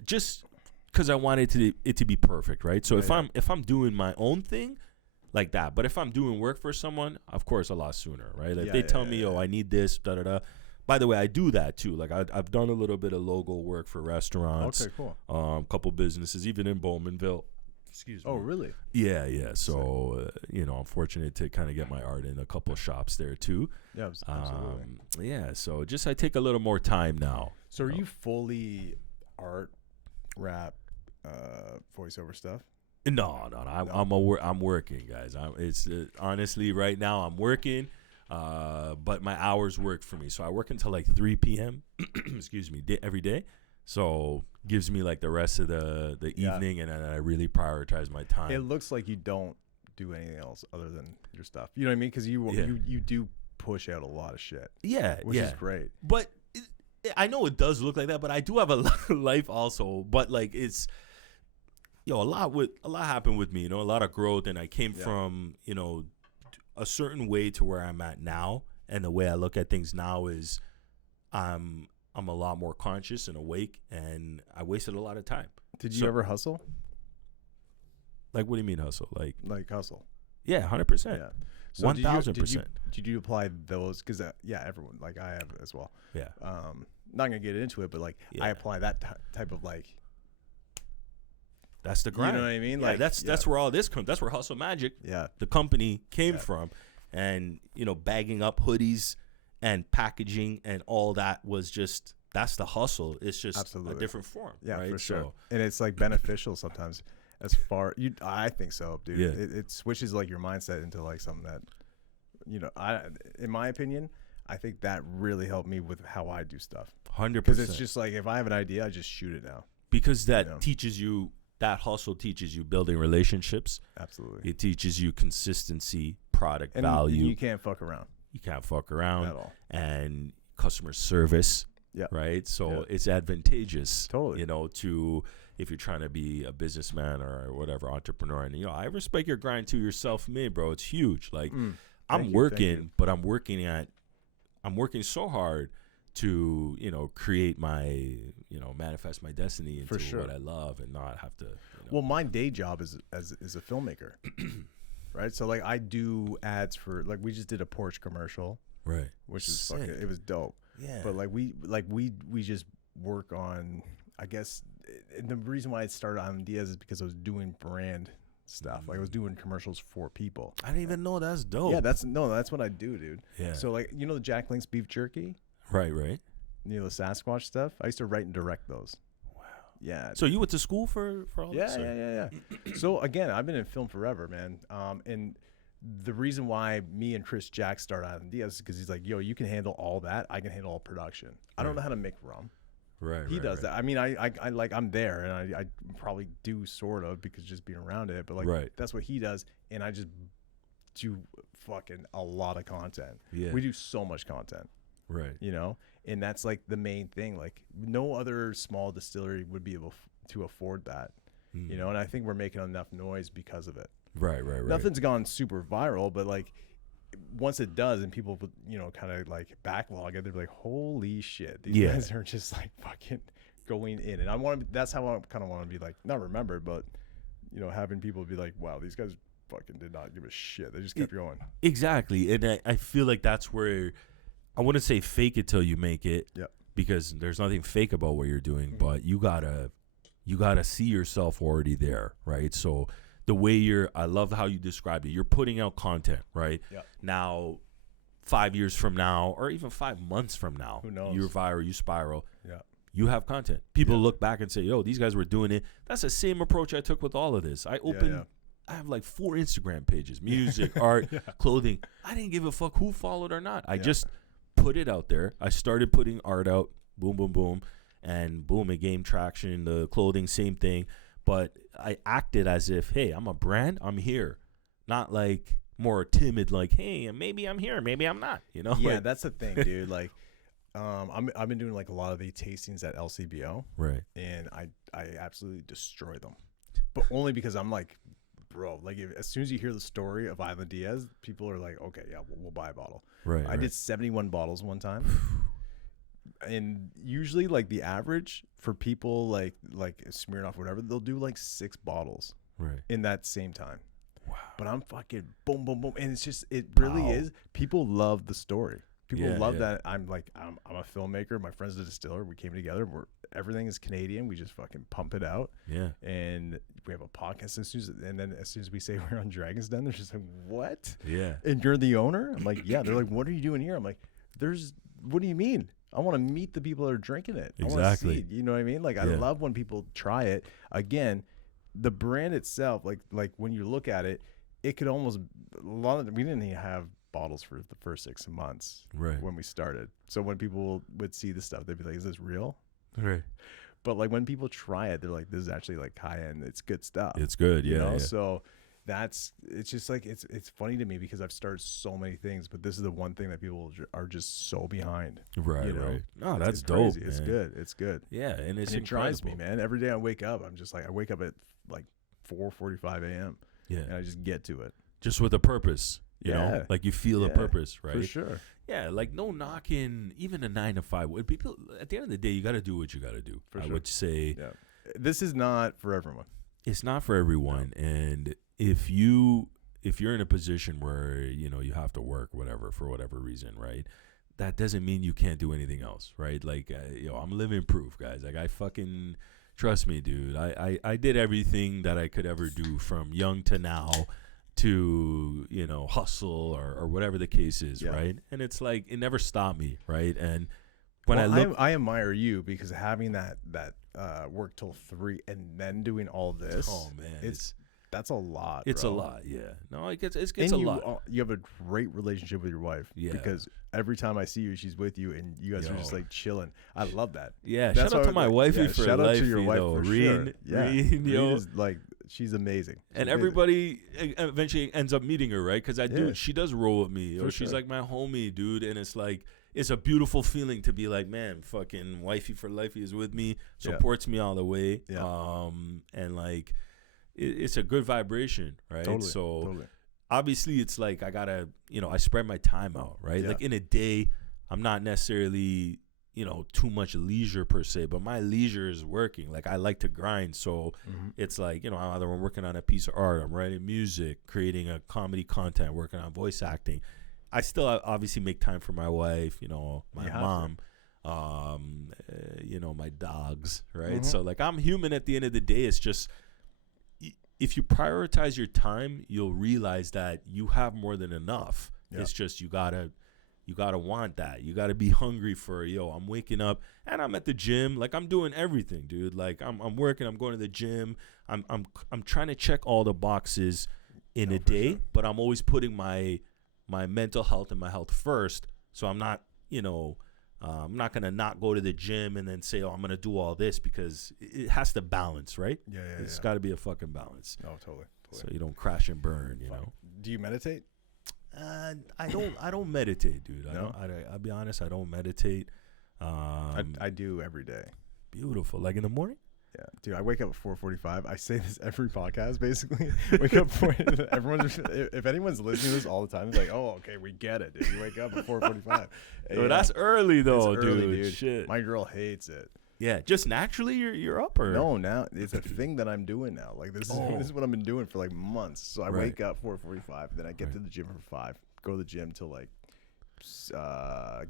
just because I wanted it to be perfect, right? So if I'm doing my own thing like that, but if I'm doing work for someone, of course, a lot sooner, right? Like they tell me, I need this, da da da. By the way, I do that too. Like I've done a little bit of logo work for restaurants. Okay, cool. Couple businesses, even in Bowmanville. Excuse me. Oh, really? Yeah. So I'm fortunate to kind of get my art in a couple of shops there too. Yeah, absolutely. Yeah. So just I take a little more time now. So are you fully art, rap, voiceover stuff? No. I'm working, guys. It's honestly right now I'm working, but my hours work for me. So I work until like 3 p.m. excuse me, every day. So gives me like the rest of the evening, and then I really prioritize my time. It looks like you don't do anything else other than your stuff. You know what I mean? Because you do push out a lot of shit. Yeah, which is great. But I know it does look like that, but I do have a life also. But like it's, a lot happened with me. A lot of growth, and I came from a certain way to where I'm at now, and the way I look at things now is, I'm a lot more conscious and awake, and I wasted a lot of time. Did you ever hustle? Like, what do you mean hustle? Like hustle? Yeah, 100%. Yeah, so 1,000%. Did you apply those? Because everyone, like I have as well. Yeah. Not gonna get into it, but like I apply that type of like. That's the grind. You know what I mean? Yeah, like that's where all this comes. That's where Hustle Magic, the company, came from, and bagging up hoodies and packaging and all that was just, that's the hustle. It's just a different form. Yeah, right? for sure. And it's like beneficial sometimes. As far I think so, dude. Yeah. It switches like your mindset into like something that, in my opinion, I think that really helped me with how I do stuff. 100%. Because it's just like if I have an idea, I just shoot it now. Because that teaches you, that hustle teaches you building relationships. Absolutely. It teaches you consistency, product and value. You can't fuck around. You can't fuck around at all. And customer service. Yeah. Right. So it's advantageous. Totally. To if you're trying to be a businessman or whatever, entrepreneur. And I respect your grind too. You're self-made, bro. It's huge. Like I'm working, but I'm working so hard to create my manifest my destiny into what I love and not have to. Well, my day job is a filmmaker. Right. So like I do ads for, like, we just did a Porsche commercial. Right. Which is fucking, it was dope. Yeah. But we just work on, I guess, and the reason why I started on Diaz is because I was doing brand stuff. Like I was doing commercials for people. I didn't even know that's dope. Yeah, that's what I do, dude. Yeah. So like, the Jack Link's beef jerky? Right. The Sasquatch stuff? I used to write and direct those. Wow. Yeah. So you went to school for all this? Yeah. So again, I've been in film forever, man. And the reason why me and Chris Jack started on Diaz is because he's like, yo, you can handle all that. I can handle all production. I don't know how to make rum. Right. He does that. I mean, I like, I'm there, and I probably do sort of, because just being around it, but like that's what he does, and I just do fucking a lot of content. Yeah. We do so much content. Right. And that's like the main thing. Like no other small distillery would be able to afford that. And I think we're making enough noise because of it. Right. Nothing's gone super viral, but like once it does and people, kind of like backlog it, they're like, holy shit, these guys are just like fucking going in. And that's how I kind of want to be like, not remembered, but, having people be like, wow, these guys fucking did not give a shit. They just kept going. Exactly. And I feel like that's where, I wouldn't say fake it till you make it. Yeah. Because there's nothing fake about what you're doing, but you gotta see yourself already there, right? So the way I love how you described it. You're putting out content, right? Yeah. Now, 5 years from now, or even 5 months from now, who knows? You're viral, you spiral. Yeah. You have content. People look back and say, yo, these guys were doing it. That's the same approach I took with all of this. I have like 4 Instagram pages, music, art, clothing. I didn't give a fuck who followed or not. I just put it out there. I started putting art out, boom, boom, boom, and boom, it gained traction. The clothing, same thing. But I acted as if, hey, I'm a brand, I'm here. Not like more timid, like, hey, maybe I'm here, maybe I'm not, Yeah, like, that's the thing, dude. Like, I've been doing like a lot of the tastings at LCBO. Right. And I absolutely destroy them. But only because I'm like, bro, like as soon as you hear the story of Island Diaz, people are like, okay, yeah, we'll buy a bottle. Right. I did 71 bottles one time. And usually like the average for people like Smirnoff or whatever, they'll do like 6 bottles in that same time. Wow. But I'm fucking boom, boom, boom. And it's just, it really is. People love the story. People love that I'm a filmmaker. My friend's a distiller. We came together. Everything is Canadian. We just fucking pump it out. Yeah. And we have a podcast as soon as we say we're on Dragon's Den, they're just like, what? Yeah. And you're the owner? I'm like, yeah. They're like, what are you doing here? I'm like, what do you mean? I want to meet the people that are drinking it. Exactly. I want to see, you know what I mean? Like, I love when people try it. Again, the brand itself, like when you look at it, it could almost, we didn't even have bottles for the first 6 months when we started. So when people would see the stuff, they'd be like, is this real? Right. But like when people try it, they're like, this is actually like high end. It's good stuff. It's good. Yeah. So it's just like it's funny to me because I've started so many things, but this is the one thing that people are just so behind. Right, you know? right. No, that's it's dope. crazy. Man. It's good. It's good. Yeah, and it's and it drives me, incredible. man. Every day I wake up, I'm just like I wake up at like 4:45 a.m. Yeah, and I just get to it. just with a purpose. You know, like you feel a purpose, right? For sure. Yeah, like no knocking even a 9 to 5. When people at the end of the day, you got to do what you got to do. For I sure. would say This is not for everyone. it's not for everyone, and if you're in a position where you know you have to work whatever for whatever reason, right? That doesn't mean you can't do anything else, right? Like I'm living proof, guys. Like I fucking trust me, dude. I did everything that I could ever do from young to now to hustle or whatever the case is, right? And it's like it never stopped me, right? And when I admire you because having that work till 3 and then doing all this, oh man, that's a lot. It's bro. a lot, yeah. No, it gets and a lot. You have a great relationship with your wife, because every time I see you, she's with you, and you guys are just like chilling. I I love that. Yeah, that's shout out to my wifey for shout life. Out to your wife for sure. Yeah, Reen, is like she's amazing. And everybody eventually ends up meeting her, right? Because she does roll with me. Or she's sure. like my homie, dude. And it's like it's a beautiful feeling to be like, man, fucking wifey for life is with me, supports me all the way. Yeah. And like it's a good vibration, right? Totally, so totally. obviously it's like I gotta, I spread my time out, right? Yeah. Like in a day, I'm not necessarily, too much leisure per se, but my leisure is working. Like I like to grind. So it's like, either I'm working on a piece of art, I'm writing music, creating a comedy content, working on voice acting. I still obviously make time for my wife, my mom, my dogs, right? So like I'm human at the end of the day. It's just, if you prioritize your time, you'll realize that you have more than enough. Yeah. It's just you gotta want that. You gotta be hungry for I'm waking up and I'm at the gym. Like I'm doing everything, dude. Like I'm working. I'm going to the gym. I'm trying to check all the boxes in a day, sure. But I'm always putting my mental health and my health first. So I'm not I'm not gonna not go to the gym and then say, I'm gonna do all this, because it has to balance, right? Yeah. It's got to be a fucking balance. No, totally. So you don't crash and burn, you know. Do you meditate? I don't meditate, dude. No? I'll be honest, I don't meditate. I do every day. Beautiful. Like in the morning? Yeah, dude, I wake up at 4:45. I say this every podcast, basically. Wake up if anyone's listening to this all the time, it's like, oh, okay, we get it, dude. You wake up at 4:45. Well, that's early though, it's early, dude. Shit. My girl hates it. Yeah, just naturally you're up, or no? Now it's a thing that I'm doing now. Like this is what I've been doing for like months. So I wake up 4:45, then I get to the gym for 5. Go to the gym till like I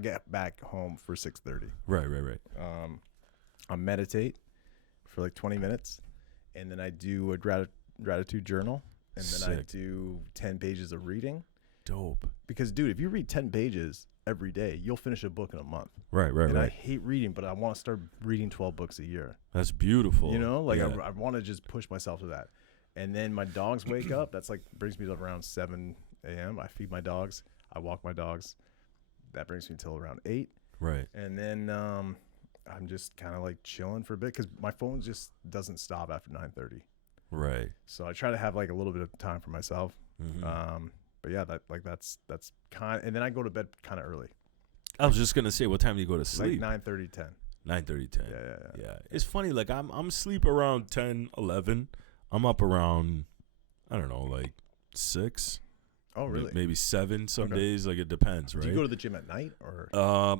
get back home for 6:30. Right. I meditate for like 20 minutes, and then I do a gratitude journal, and then I do 10 pages of reading. Dope. Because, dude, if you read 10 pages every day, you'll finish a book in a month. Right. And I hate reading, but I want to start reading 12 books a year. That's beautiful. I want to just push myself to that. And then my dogs wake up. That's like brings me up around 7 a.m. I feed my dogs. I walk my dogs. That brings me till around 8. Right. And then I'm just kind of like chilling for a bit because my phone just doesn't stop after 9:30. Right. So I try to have like a little bit of time for myself. Mm-hmm. But yeah, that's kind. And then I go to bed kind of early. I was just gonna say, what time do you go to sleep? Like 9:30, 10. 9:30, 10. Yeah. It's funny. Like I'm asleep around 10, 11. I'm up around, I don't know, like 6. Oh, really? Maybe 7 some days. Like it depends, right? Do you go to the gym at night or?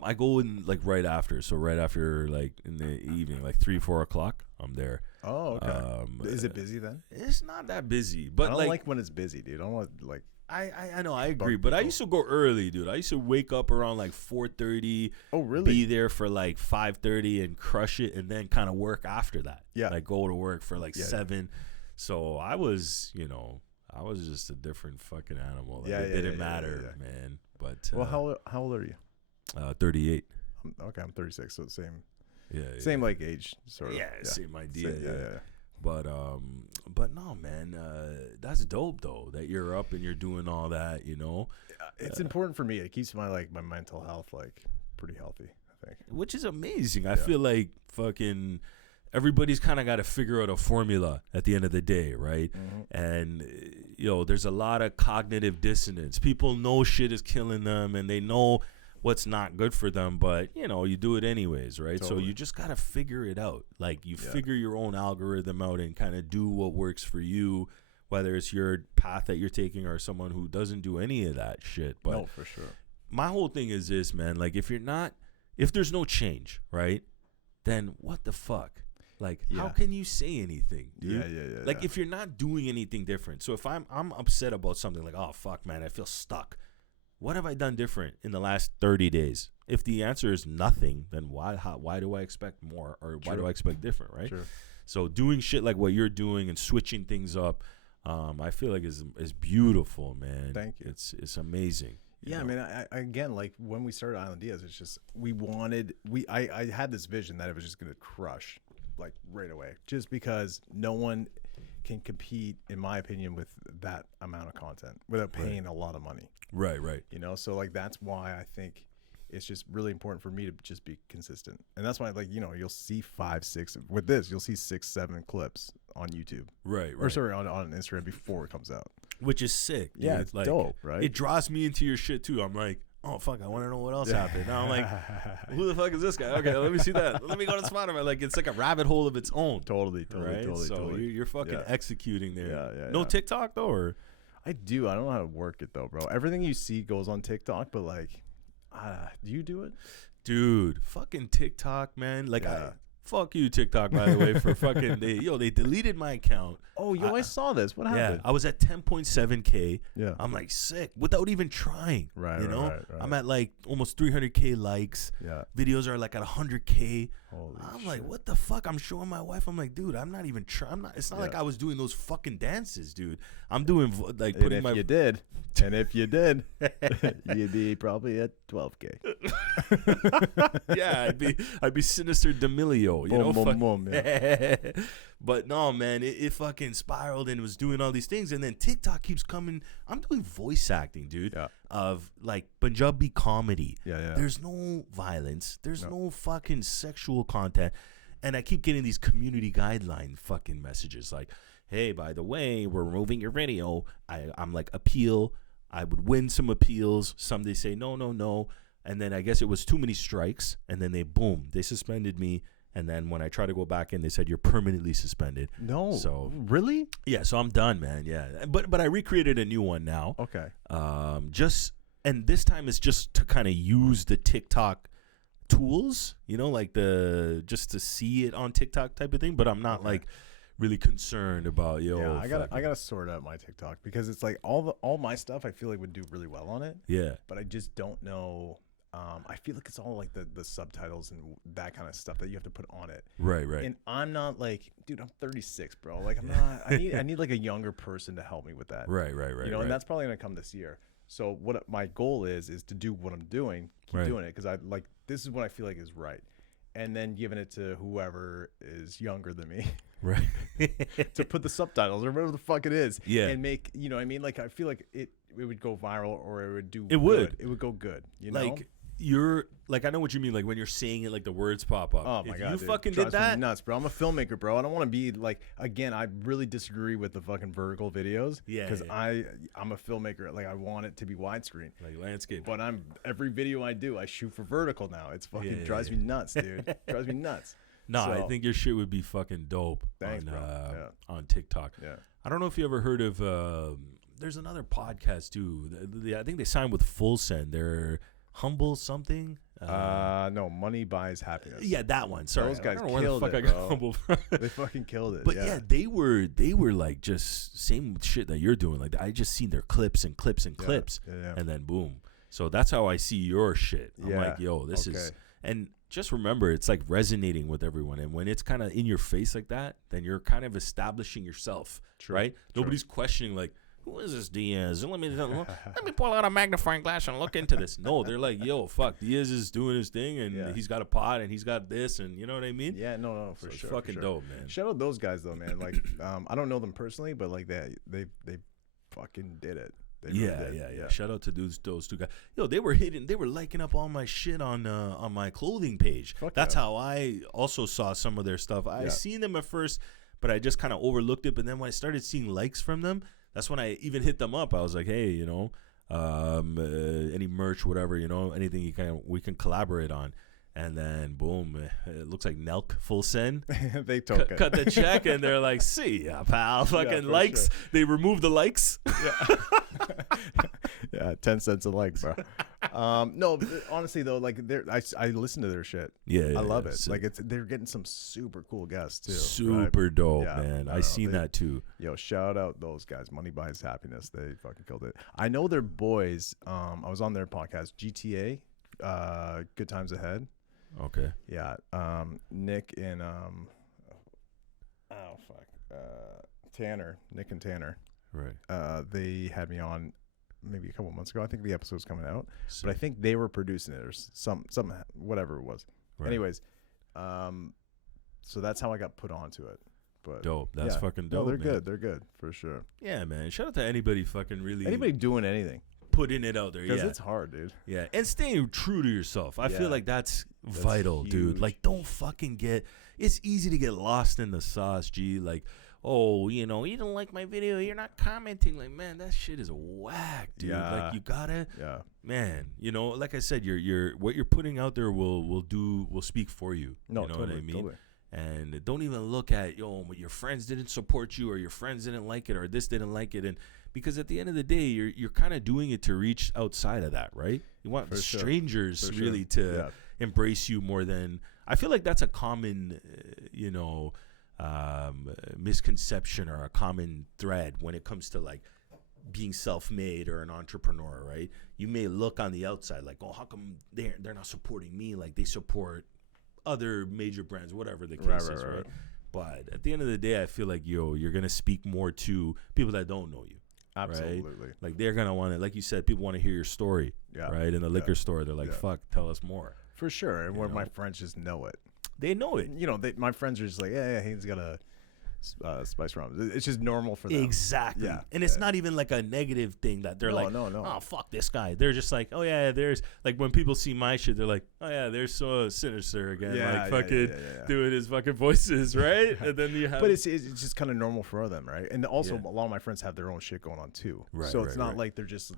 I go in like right after. So right after, like in the evening, like 3, 4 o'clock, I'm there. Oh, okay. Is it busy then? It's not that busy, but I don't like when it's busy, dude. I don't want like. I know, I agree, but I used to go early, dude. I used to wake up around like 4:30. Oh, really? Be there for like 5:30 and crush it, and then kind of work after that. Yeah. Like go to work for like 7. So I was just a different fucking animal. Like, it didn't matter, man. But well, how old are you? 38. Okay, I'm 36, so same. Yeah. Same like age, sort of. Yeah, same idea. Yeah. But no, man, that's dope though that you're up and you're doing all that, you know. It's important for me. It keeps my mental health like pretty healthy, I think. Which is amazing. I feel like fucking everybody's kind of got to figure out a formula at the end of the day, right? And there's a lot of cognitive dissonance. People know shit is killing them, and they know what's not good for them, but you do it anyways, right? Totally. So you just got to figure it out. Like, you figure your own algorithm out and kind of do what works for you, whether it's your path that you're taking or someone who doesn't do any of that shit. But no, for sure. My whole thing is this, man. Like, if there's no change, right, then what the fuck? Like, how can you say anything, dude? Yeah. Like, if you're not doing anything different. So if I'm upset about something, like, oh, fuck, man, I feel stuck. What have I done different in the last 30 days? If the answer is nothing, then why do I expect more, or why do I expect different, right? Sure. So doing shit like what you're doing and switching things up, I feel like is beautiful, man. Thank you. It's amazing. Yeah, I mean, I again, like when we started Island Diaz, it's just I had this vision that it was just gonna crush, like right away, just because no one can compete, in my opinion, with that amount of content without paying a lot of money. Right. So like that's why I think it's just really important for me to just be consistent, and that's why, like, you'll see 5, 6 with this, you'll see 6, 7 clips on YouTube, right. Or sorry, on Instagram before it comes out, which is sick. Dude. Yeah, it's like, dope, right? It draws me into your shit too. I'm like, oh fuck, I want to know what else happened. Now I'm like, who the fuck is this guy? Okay, let me see that. Let me go to Spotify. Like, it's like a rabbit hole of its own. Totally. So totally. you're fucking executing there. Yeah. No TikTok though, or? I do. I don't know how to work it though, bro. Everything you see goes on TikTok, but like, do you do it? Dude, fucking TikTok, man. Like, fuck you, TikTok, by the way, for fucking, they deleted my account. Oh, I saw this. What happened? Yeah, I was at 10.7K. Yeah. I'm like, sick, without even trying. Right, you know? right. I'm at like almost 300K likes. Yeah. Videos are like at 100K. I'm like, what the fuck? I'm showing my wife. I'm like, dude, I'm not even trying. It's not like I was doing those fucking dances, dude. I'm doing like putting and if you did, you'd be probably at 12K. Yeah, I'd be Sinister D'Amelio, yeah. But no, man, it fucking spiraled and was doing all these things, and then TikTok keeps coming. I'm doing voice acting, dude, of like Punjabi comedy. Yeah. There's no violence. There's no fucking sexual content, and I keep getting these community guideline fucking messages like, hey, by the way, we're removing your video. I'm like, appeal. I would win some appeals. Some they say no. And then I guess it was too many strikes. And then they suspended me. And then when I try to go back in, they said you're permanently suspended. No. So really? Yeah. So I'm done, man. Yeah. But I recreated a new one now. Okay. And this time it's just to kind of use the TikTok tools, like just to see it on TikTok type of thing. But I'm not like really concerned about I gotta sort out my TikTok, because it's like all my stuff I feel like would do really well on it. Yeah. But I just don't know. I feel like it's all like the subtitles and that kind of stuff that you have to put on it. Right. And I'm not like, dude, I'm 36, bro. Like, I'm not. I need like a younger person to help me with that. Right. And that's probably gonna come this year. So what my goal is to do what I'm doing, keep doing it, because I like, this is what I feel like is right, and then giving it to whoever is younger than me. Right. To put the subtitles or whatever the fuck it is. Yeah. And make, what I mean? Like, I feel like it would go viral, or it would do It would. It would go good. You know? Like, you're like, I know what you mean. Like when you're saying it, like the words pop up. Oh my god, you dude. fucking Drives did that, me nuts, bro. I'm a filmmaker, bro. I don't want to be like, again, I really disagree with the fucking vertical videos. Yeah. Because I'm a filmmaker. Like, I want it to be widescreen, like landscape. but every video I do, I shoot for vertical now. It's fucking drives me nuts, dude. Drives me nuts. No, So, I think your shit would be fucking dope. Thanks, bro. On TikTok. Yeah. I don't know if you ever heard of. There's another podcast too. I think they signed with Full Send. They're Humble something. No, Money Buys Happiness. Yeah, that one. Sorry, those guys I don't know where killed the fuck it, I got bro. Humble from. They fucking killed it. But yeah, they were like just same shit that you're doing. Like, I just seen their clips and clips and clips, and then boom. So that's how I see your shit. I'm like, yo, this is. And just remember, it's like resonating with everyone. And when it's kind of in your face like that, then you're kind of establishing yourself, right? Nobody's questioning like, who is this Diaz? Let me pull out a magnifying glass and look into this. No, they're like, yo, fuck, Diaz is doing his thing, and he's got a pod, and he's got this, and you know what I mean? Yeah, no, for so sure. It's fucking dope, man. Shout out those guys though, man. Like, I don't know them personally, but like they fucking did it. They really Yeah, did. yeah. Shout out to those two guys. Yo, they were liking up all my shit on my clothing page. Fuck That's yeah. how I also saw some of their stuff. I Yeah. seen them at first, but I just kind of overlooked it. But then when I started seeing likes from them, that's when I even hit them up. I was like, hey, any merch, whatever, anything we can collaborate on. And then boom, it looks like Nelk full send. They took it. Cut the check, and they're like, "See ya, pal." Fucking for likes. sure. They removed the likes. Yeah, 10 cents a like, bro. No, honestly though, like I listen to their shit. Yeah, I love it. So Like they're getting some super cool guests too. super right? dope, Yeah, man. I I know, seen they- that too. Yo, shout out those guys. Money buys happiness. They fucking killed it. I know they're boys. I was on their podcast, GTA, Good Times Ahead. Okay. Yeah. Nick and Tanner. Nick and Tanner. Right. They had me on maybe a couple months ago. I think the episode's coming out. So, But I think they were producing it or some whatever it was. right. Anyways, so that's how I got put onto it. But dope. That's yeah. fucking No, dope. they're man. good. They're good for sure. Yeah, man. Shout out to anybody fucking really Anybody doing anything, putting it out there. because Yeah. it's hard, dude. Yeah, and staying true to yourself. I Yeah. feel like that's vital, dude. huge. Like, don't fucking get. It's easy to get lost in the sauce, G. Like, oh, you don't like my video, you're not commenting. Like, man, that shit is whack, dude. Yeah. Like, you gotta, Yeah. man. Like I said, your what you're putting out there will speak for you. No, you know totally, what I mean? totally. And don't even look at your friends didn't support you, or your friends didn't like it, or this didn't like it, and because at the end of the day, you're kind of doing it to reach outside of that, right? You want For sure. strangers For sure. really to Yeah. embrace you more than. I feel like that's a common, misconception or a common thread when it comes to like being self-made or an entrepreneur, right? You may look on the outside like, oh, how come they're not supporting me like they support other major brands, whatever the case is, right? But at the end of the day, I feel like you're gonna speak more to people that don't know you. Absolutely. Like they're gonna want to, like you said, people want to hear your story, Yeah. right? In the liquor store, they're like, Yeah. "Fuck, tell us more." For sure. And You where my know? friends just know it. They know it. My friends are just like, yeah, he's got a spice rum. It's just normal for them. Exactly. Yeah. And it's Yeah. not even like a negative thing that they're like, No. oh, fuck this guy. They're just like, oh, yeah, there's, like, when people see my shit, they're like, oh, yeah, there's Sinister again. Yeah, like, fucking doing his fucking voices, right? And then you have. But it's just kind of normal for them, right? And also, Yeah. a lot of my friends have their own shit going on too. Right, so it's right, not right. like they're just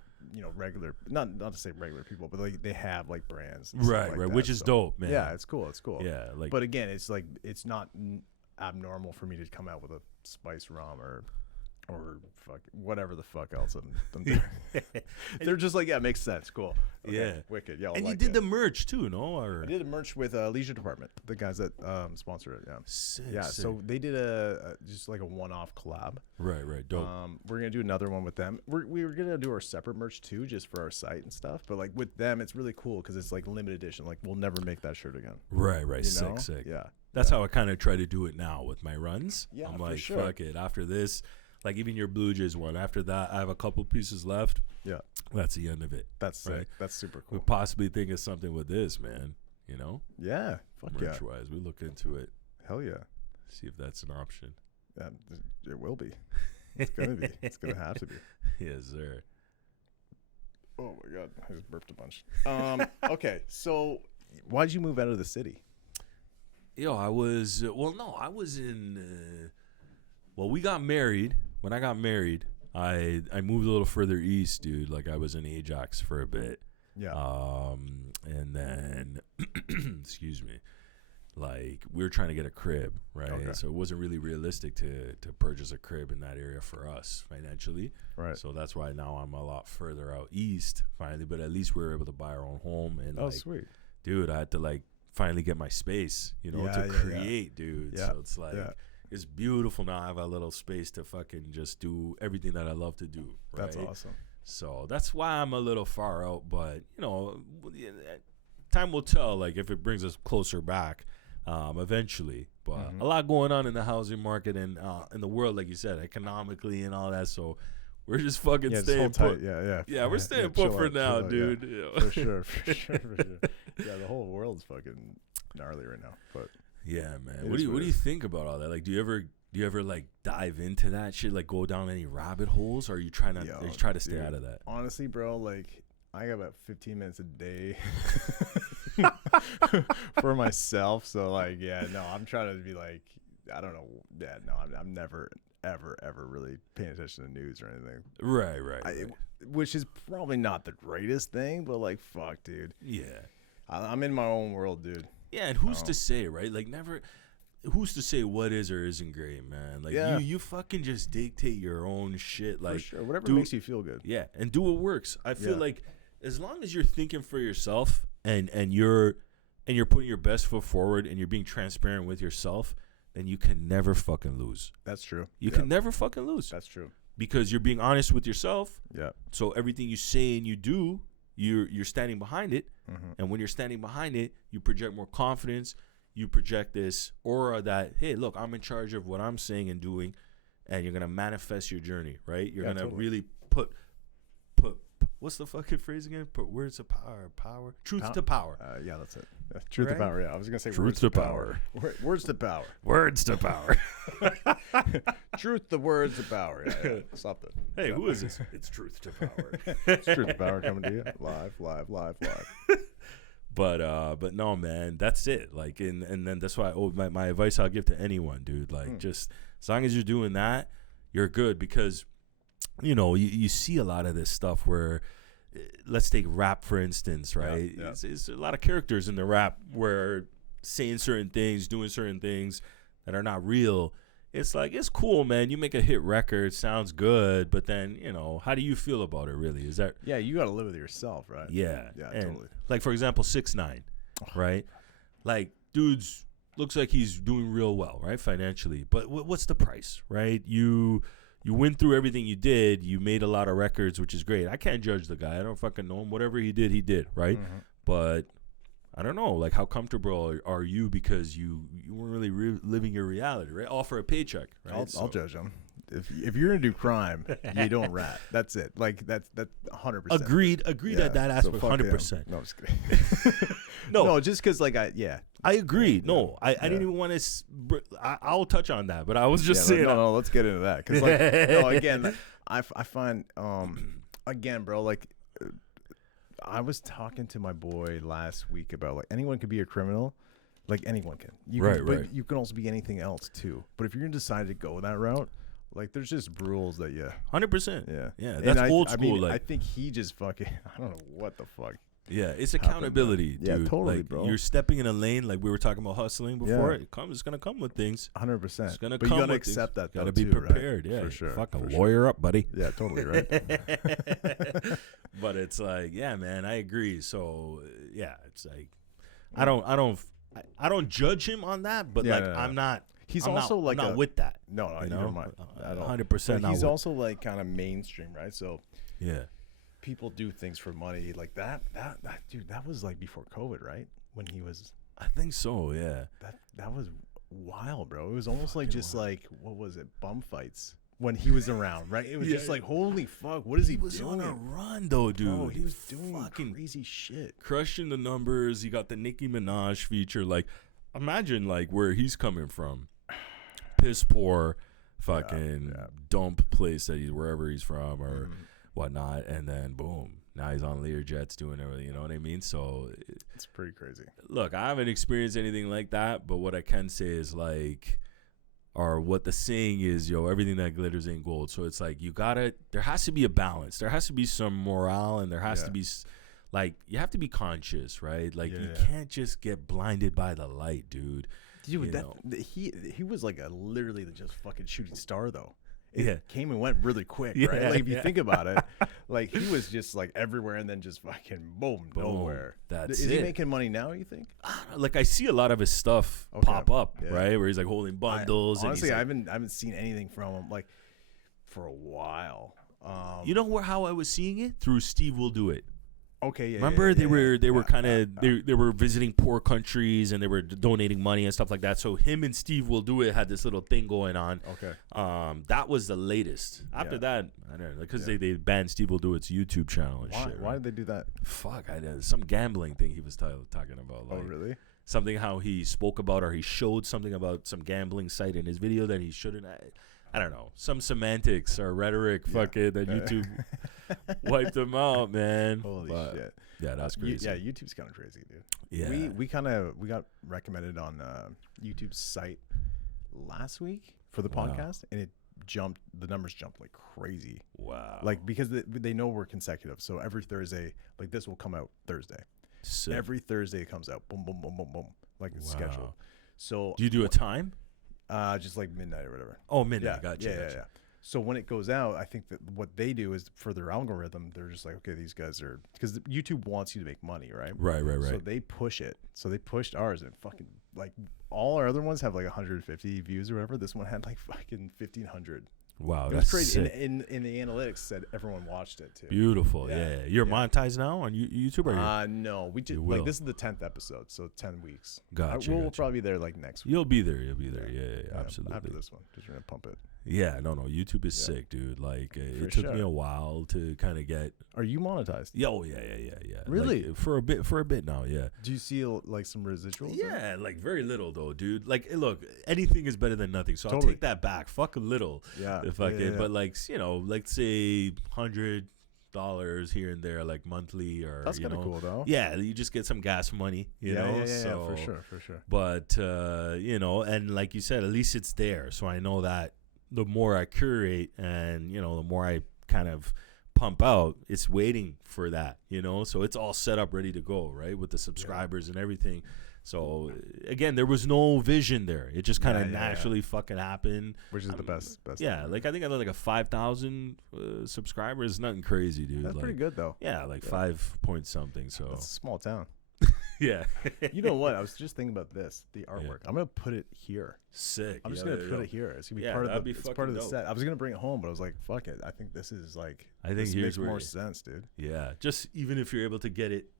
regular, not to say regular people, but like they have like brands. And right, stuff like right, that, which is so. dope, man. Yeah, it's cool. It's cool. Yeah, like, But again, it's like it's not abnormal for me to come out with a spice rum or fuck whatever the fuck else I'm doing. They're just like, yeah, makes sense. Cool. Okay, Yeah. wicked. Yeah, and like you did it. the merch too, no? Or I did a merch with Leisure Department, the guys that sponsor it. Yeah. Sick, Yeah, sick. so they did just like a one-off collab. right, dope. We're gonna do another one with them. We were gonna do our separate merch too, just for our site and stuff. But like with them, it's really cool because it's like limited edition. Like we'll never make that shirt again. right, You know? sick. Yeah, That's how I kind of try to do it now with my runs. Yeah, I'm for like, sure. fuck it. After this, like even your Blue Jays one, after that, I have a couple pieces left. Yeah. That's the end of it. that's sick. Right. That's super We cool. possibly think of something with this, man. Yeah, fuck yeah, Merch wise, we look into it, hell yeah. see if that's an option. Yeah, it will be. It's gonna be. It's gonna have to be. Yes, sir. Oh my god, I just burped a bunch. Okay, so why'd you move out of the city? Yo, I was in. We got married. When I got married, I moved a little further east, dude. Like I was in Ajax for a bit. Yeah. And then, excuse me, like we were trying to get a crib, right? Okay. So it wasn't really realistic to purchase a crib in that area for us financially. Right. So that's why now I'm a lot further out east finally, but at least we were able to buy our own home. And Oh, like, sweet. dude, I had to like finally get my space, Yeah, to yeah, create, dude. Yeah, So it's like, yeah. it's beautiful now. I have a little space to fucking just do everything that I love to do. Right? That's awesome. So that's why I'm a little far out, but time will tell. Like if it brings us closer back, eventually. But a lot going on in the housing market and in the world, like you said, economically and all that. So we're just fucking Yeah, just staying hold tight. put. Yeah. Yeah, we're staying put chill for out, now, chill out, dude. yeah. You know? For sure. Yeah, the whole world's fucking gnarly right now. But Yeah, man. It What is do what you it is. think about all that? Like, do you ever Do you ever like dive into that shit, like go down any rabbit holes, or are you trying to try to stay out of that? Honestly, bro, like I got about 15 minutes a day for myself. So like, yeah, no, I'm trying to be like, I don't know. Yeah, no, I'm never, ever really paying attention to news or anything. Right. Which is probably not the greatest thing, but like, fuck, dude. Yeah. I'm in my own world, dude. Yeah, and who's to say, right? Like, never. Who's to say what is or isn't great, man? Like, you fucking just dictate your own shit. Like, for sure. Whatever makes you feel good. Yeah, and do what works. I feel like as long as you're thinking for yourself and you're putting your best foot forward and you're being transparent with yourself, then you can never fucking lose. That's true. You can never fucking lose. That's true. Because you're being honest with yourself. Yeah. So everything you say and you do, you're standing behind it. Mm-hmm. And when you're standing behind it, you project more confidence. You project this aura that, hey, look, I'm in charge of what I'm saying and doing, and you're gonna manifest your journey, right? You're gonna really put what's the fucking phrase again? Put words to power, truth to power. Yeah, that's it. Truth to power. Yeah, I was gonna say truth words to power. Words to power. Words to power. Truth to words to power. Yeah. Something. Hey, who is this? It's truth to power. It's truth to power coming to you live. But no, man, that's it. Like, and then that's why my advice I'll give to anyone, dude. Like, just as long as you're doing that, you're good. Because, you know, you see a lot of this stuff where, let's take rap for instance, right? Yeah. It's a lot of characters in the rap where saying certain things, doing certain things that are not real. It's like, it's cool, man. You make a hit record, sounds good, but then, you know, how do you feel about it, really? Is that... Yeah, you got to live with yourself, right? Yeah. Yeah, and totally. like, for example, 6ix9ine, right? Like, dude's looks like he's doing real well, right, financially. But what's the price, right? You went through everything you did. You made a lot of records, which is great. I can't judge the guy. I don't fucking know him. Whatever he did, right? Mm-hmm. But... I don't know, like, how comfortable are you because you weren't really living your reality, right? All for a paycheck, right? I'll judge them. If you're gonna do crime, you don't rap. That's it. Like that's 100%. Agreed at that aspect, 100%. No, I'm just kidding. no, just because like I agree. No, I didn't even want to. I'll touch on that, but I was just saying. No, let's get into that because like no, again, I find again, bro, like. I was talking to my boy last week about like anyone can be a criminal, like anyone can. But you can also be anything else too. But if you're gonna decide to go that route, like there's just rules that 100%. Yeah. That's old school. I mean, like, I think he just fucking I don't know what the fuck. Yeah, it's accountability, dude. Yeah, totally, like, bro. You're stepping in a lane, like we were talking about hustling before. Yeah. It's gonna come with things. 100%. It's gonna but come. You gotta accept that. Gotta be prepared. Right? Yeah, for sure. Fucking lawyer up, buddy. Yeah, totally right. But it's like, yeah, man, I agree. So yeah, it's like, I don't judge him on that, but I'm not. He's I'm also not, like I'm not with that. No, you don't mind at all. 100%. He's also like kind of mainstream, right? So yeah. People do things for money like that. Dude, that was like before COVID, right? When he was, I think so. Yeah. That was wild, bro. It was almost like just like what was it, bum fights when he was around, right? It was just like, holy fuck, what is he doing? He was on a run though, dude. Bro, he was doing fucking crazy shit, crushing the numbers. He got the Nicki Minaj feature. Like, imagine like where he's coming from, piss poor, fucking dump place that he's wherever he's from or. Whatnot, and then boom, now he's on Learjets doing everything. You know what I mean? So it's pretty crazy. Look, I haven't experienced anything like that, but what I can say is like, or what the saying is, yo, everything that glitters ain't gold. So it's like there has to be a balance. There has to be some morale, and there has to be like, you have to be conscious, right? Like you can't just get blinded by the light, dude. Dude, he was like literally just fucking shooting star though. It came and went really quick, right? Like if you think about it, like he was just like everywhere and then just fucking boom. Nowhere. Is he making money now, you think? Like I see a lot of his stuff pop up, right? Where he's like holding bundles. Honestly, and I haven't seen anything from him like for a while. You know how I was seeing it? Through Steve Will Do It. Okay, yeah. Remember they were kind of they were visiting poor countries and they were donating money and stuff like that. So him and Steve Will Do It had this little thing going on. Okay. That was the latest. After that, I don't know, because they banned Steve Will Do It's YouTube channel and shit. Why did they do that? Fuck, some gambling thing he was talking about. Oh, like, really? something how he spoke about or he showed something about some gambling site in his video that he shouldn't. I don't know, some semantics or rhetoric fucking that YouTube wiped him out, man. Holy shit. Yeah, that's crazy. YouTube's kind of crazy, dude. Yeah. We got recommended on YouTube's site last week for the podcast, and the numbers jumped like crazy. Wow. Like, because they know we're consecutive. So every Thursday, like this will come out Thursday. Sick. Every Thursday it comes out. Boom, boom, boom, boom, boom. Like it's scheduled. So do you do a time? Just like midnight or whatever. Oh, midnight. Gotcha. Yeah. So when it goes out, I think that what they do is for their algorithm, they're just like, okay, these guys are, because YouTube wants you to make money, right? Right. So they push it. So they pushed ours, and fucking like all our other ones have like 150 views or whatever. This one had like fucking 1,500. Wow, it was that's crazy. sick. In the analytics said everyone watched it too. Beautiful. Yeah. You're monetized now on YouTube, or no, we just like this is the 10th episode, so 10 weeks. Gotcha. We'll probably be there like next week. You'll be there. Yeah, absolutely. After this one, just gonna pump it. Yeah, no, YouTube is sick, dude. Like it took me a while to kind of get. Are you monetized? Yeah, yeah. Really? Like, for a bit now, yeah. Do you see like some residuals? Yeah, like very little though, dude. Like, look, anything is better than nothing. So I'll take that back. Fuck a little. Yeah. If I can, but like, like say $100 here and there, like monthly, or that's kind of cool though. Yeah, you just get some gas money, you know. Yeah, for sure. But and like you said, at least it's there, so I know that the more I curate and the more I kind of pump out, it's waiting for that, so it's all set up, ready to go, right, with the subscribers and everything. So again, there was no vision there. It just kind of naturally fucking happened, which is the best. Yeah, like I think I had like a 5,000 subscribers. Nothing crazy, dude. That's pretty good though. Yeah, like 5 point something. So it's a small town. Yeah. You know what? I was just thinking about this. The artwork. I'm gonna put it here. Sick. I'm just gonna put it here. It's gonna be part of the. It's part of the set. I was gonna bring it home, but I was like, "Fuck it." I think this is like. I think this makes more sense, dude. Yeah. Just even if you're able to get it,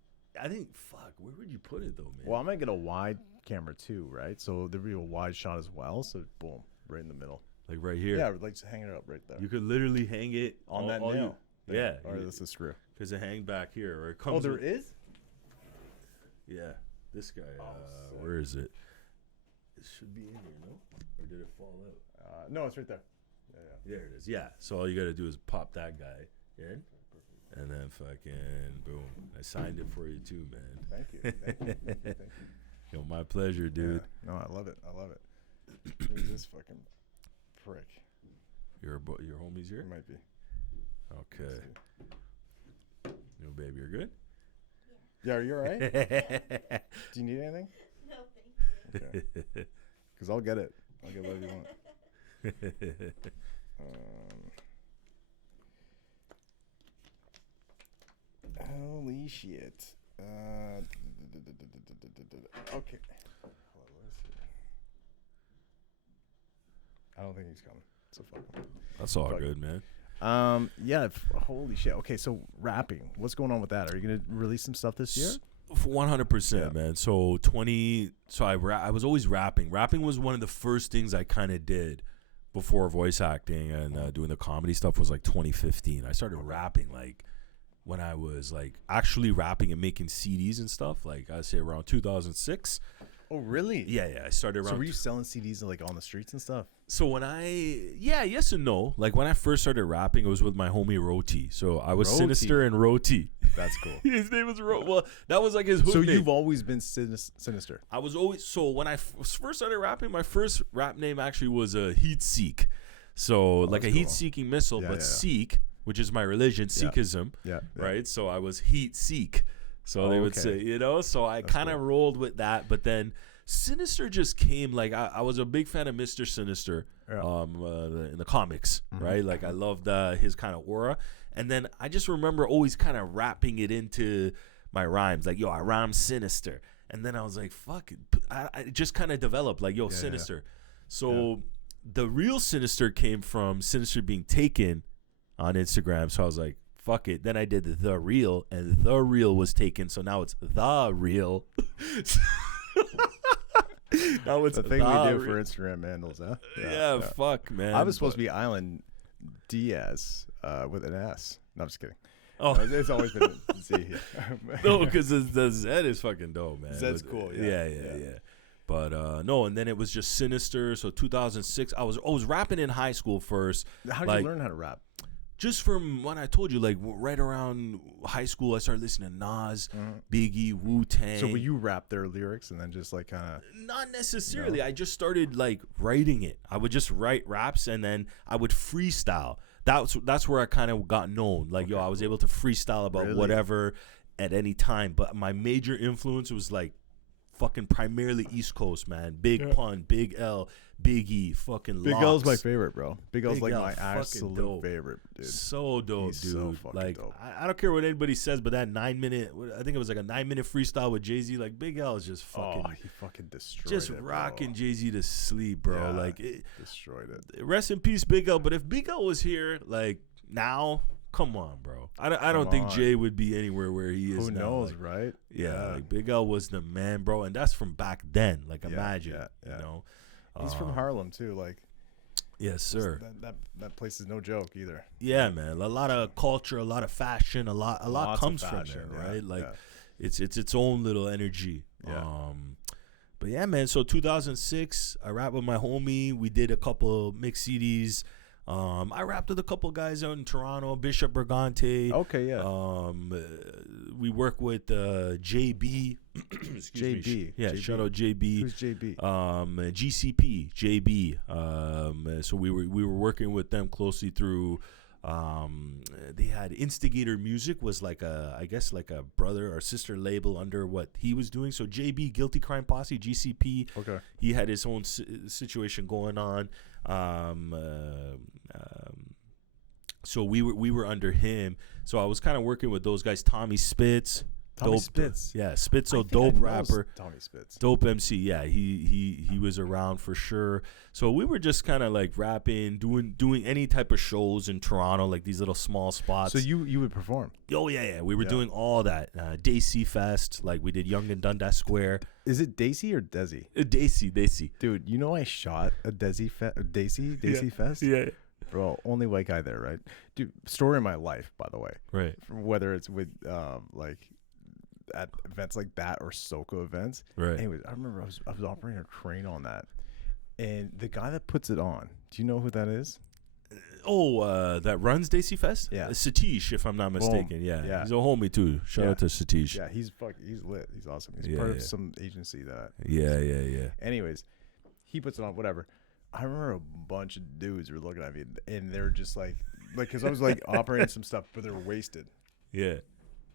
I think. Fuck. Where would you put it though, man? Well, I'm gonna get a wide camera too, right? So there'll be a wide shot as well. So boom, right in the middle. Like right here. Yeah, like just hang it up right there. You could literally hang it on that nail. Yeah. Or this is screw. Because it hangs back here, or it comes. Oh, there is. Yeah. This guy, where is it? It should be in here, no? Or did it fall out? No, it's right there. Yeah. There it is. Yeah. So all you got to do is pop that guy in, and then fucking boom. I signed it for you too, man. Thank you. Yo, my pleasure, dude. Yeah. No, I love it. Who's this fucking prick? Your homie's here? It might be. Okay. Yo, baby, you're good? Yeah, are you all right? Do you need anything? No, thank you. Okay. Because I'll get it. I'll get whatever you want. Holy shit. Okay. I don't think he's coming. So fuck him. That's all good, man. Holy shit. Okay, so rapping. What's going on with that? Are you gonna release some stuff this year? 100%, man. So I was always rapping. Rapping was one of the first things I kind of did before voice acting and doing the comedy stuff was like 2015. I started rapping like when I was like actually rapping and making CDs and stuff. Like I'd say around 2006. Oh, really? Yeah. I started around. So were you selling CDs like on the streets and stuff? So yes and no. Like when I first started rapping, it was with my homie Roti. So I was Sinister and Roti. That's cool. His name was Roti. Well, that was like his hood name. You've always been Sinister. I was always. So when I first started rapping, my first rap name actually was Heat Seek. So like a heat-seeking missile, but Sikh, which is my religion, Sikhism. Yeah. Right. So I was Heat Seek. So they would say, so I kind of rolled with that, but then Sinister just came. Like I was a big fan of Mr. Sinister, in the comics, right? Like I loved his kind of aura, and then I just remember always kind of rapping it into my rhymes, like I rhyme Sinister, and then I was like, fuck, I just kind of developed like Sinister. So the real Sinister came from Sinister being taken on Instagram. So I was like, fuck it. Then I did the real, and the real was taken. So now it's the real. Now it's the thing we do for Instagram handles, huh? Yeah, fuck, man. I was supposed to be Island Diaz with an S. No, I'm just kidding. Oh. It's always been Z. No, because the Z is fucking dope, man. Z's cool. Yeah. But no, and then it was just Sinister. So 2006, I was rapping in high school first. How did you learn how to rap? Just from when I told you, like right around high school, I started listening to Nas, Biggie, Wu-Tang. So would you rap their lyrics and then just like kind of? Not necessarily. No. I just started like writing it. I would just write raps and then I would freestyle. That's where I kind of got known. Like, I was able to freestyle about whatever at any time. But my major influence was like fucking primarily East Coast, man. Big Pun, Big L, Biggie, fucking Big Locks. L's my favorite, bro. Big L's like L, my absolute dope. favorite, dude. So dope, He's dude. so fucking like, dope. I don't care what anybody says, but that 9-minute, I think it was like a 9-minute freestyle with Jay-Z. Like, Big L is just fucking. Oh, he fucking destroyed just it, rocking bro. Jay-Z to sleep, bro. Yeah, like, destroyed it. Rest in peace, Big L. But if Big L was here, like now, come on, bro. I don't think Jay would be anywhere where he is now. Who knows, like, right? Yeah, like Big L was the man, bro, and that's from back then. Like, imagine, you know. He's from Harlem too, like. Yes, sir. That place is no joke either. Yeah, man. A lot of culture, a lot of fashion, a lot comes from there, right? Like, it's its own little energy. Yeah. But yeah, man. So 2006, I rapped with my homie. We did a couple mix CDs. I rapped with a couple guys out in Toronto, Bishop Brigante. Okay, yeah. We work with JB. JB. Yeah, JB. shout out JB. Who's JB? GCP, JB. So we were working with them closely through. They had Instigator Music was like I guess like a brother or sister label under what he was doing. So JB, Guilty Crime Posse, GCP. Okay. He had his own situation going on. So we were under him. So I was kind of working with those guys. Tommy Spitz. Spitz. Yeah, Spitzo, dope rapper. Tommy Spitz. Dope MC. Yeah, he was around for sure. So we were just kind of like rapping, doing any type of shows in Toronto, like these little small spots. So you would perform? Oh yeah. We were doing all that. Dacey Fest, like we did Yonge and Dundas Square. Is it Dacey or Desi? Dacey. Dude, you know I shot a Dacey Fest? Yeah. Bro, only white guy there, right? Dude, story of my life, by the way. Right. Whether it's with like at events like that or Soca events. Right. Anyways, I remember I was operating a crane on that, and the guy that puts it on, do you know who that is? Oh, that runs Dacey Fest? Yeah. Satish, if I'm not mistaken. Yeah. He's a homie too. Shout out to Satish. Yeah, he's lit. He's awesome. He's part of some agency that. Yeah. Anyways, he puts it on, whatever. I remember a bunch of dudes were looking at me, and they were just like, because I was like operating some stuff, but they were wasted. Yeah.